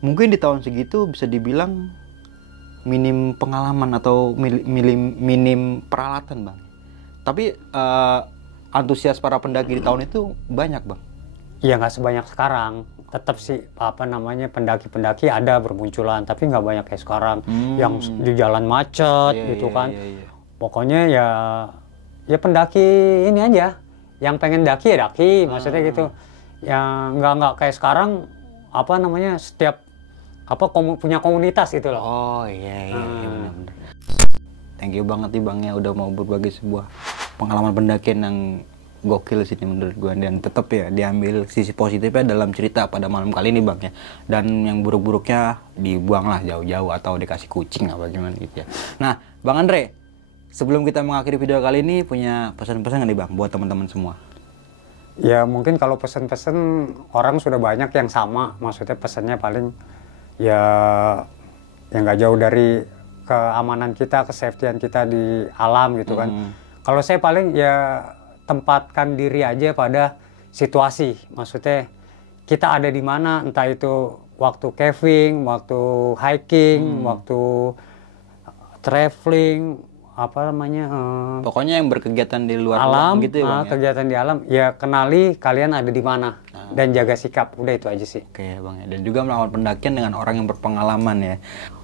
mungkin di tahun segitu bisa dibilang minim pengalaman atau minim peralatan Bang. Tapi antusias para pendaki di tahun itu banyak Bang. Iya, nggak sebanyak sekarang. Tetap sih apa namanya pendaki-pendaki ada bermunculan, tapi nggak banyak kayak sekarang yang di jalan macet gitu kan. Pokoknya ya pendaki ini aja, yang pengen daki ya daki, maksudnya gitu. Yang nggak kayak sekarang apa namanya, setiap apa punya komunitas gitu loh. Benar. Thank you banget nih Bang ya udah mau berbagi sebuah pengalaman pendakian yang gokil sih menurut gua, dan tetap ya diambil sisi positifnya dalam cerita pada malam kali ini Bang ya, dan yang buruk-buruknya dibuang lah jauh-jauh atau dikasih kucing apa gimana gitu ya. Nah Bang Andre, sebelum kita mengakhiri video kali ini punya pesan-pesan nggak nih Bang buat teman-teman semua? Ya mungkin kalau pesan-pesan orang sudah banyak yang sama, maksudnya pesannya paling ya yang nggak jauh dari keamanan kita, kesafetyan kita di alam gitu kan. Kalau saya paling ya tempatkan diri aja pada situasi, maksudnya kita ada di mana, entah itu waktu caving, waktu hiking, waktu traveling, apa namanya, pokoknya yang berkegiatan di luar alam gitu ya Bang ya? Kegiatan di alam, ya kenali kalian ada di mana dan jaga sikap, udah itu aja sih. Oke Bang ya, dan juga melakukan pendakian dengan orang yang berpengalaman ya.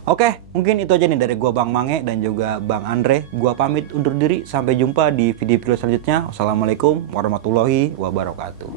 Oke, mungkin itu aja nih dari gua Bang Mange dan juga Bang Andre. Gua pamit undur diri, sampai jumpa di video-video selanjutnya. Wassalamualaikum warahmatullahi wabarakatuh.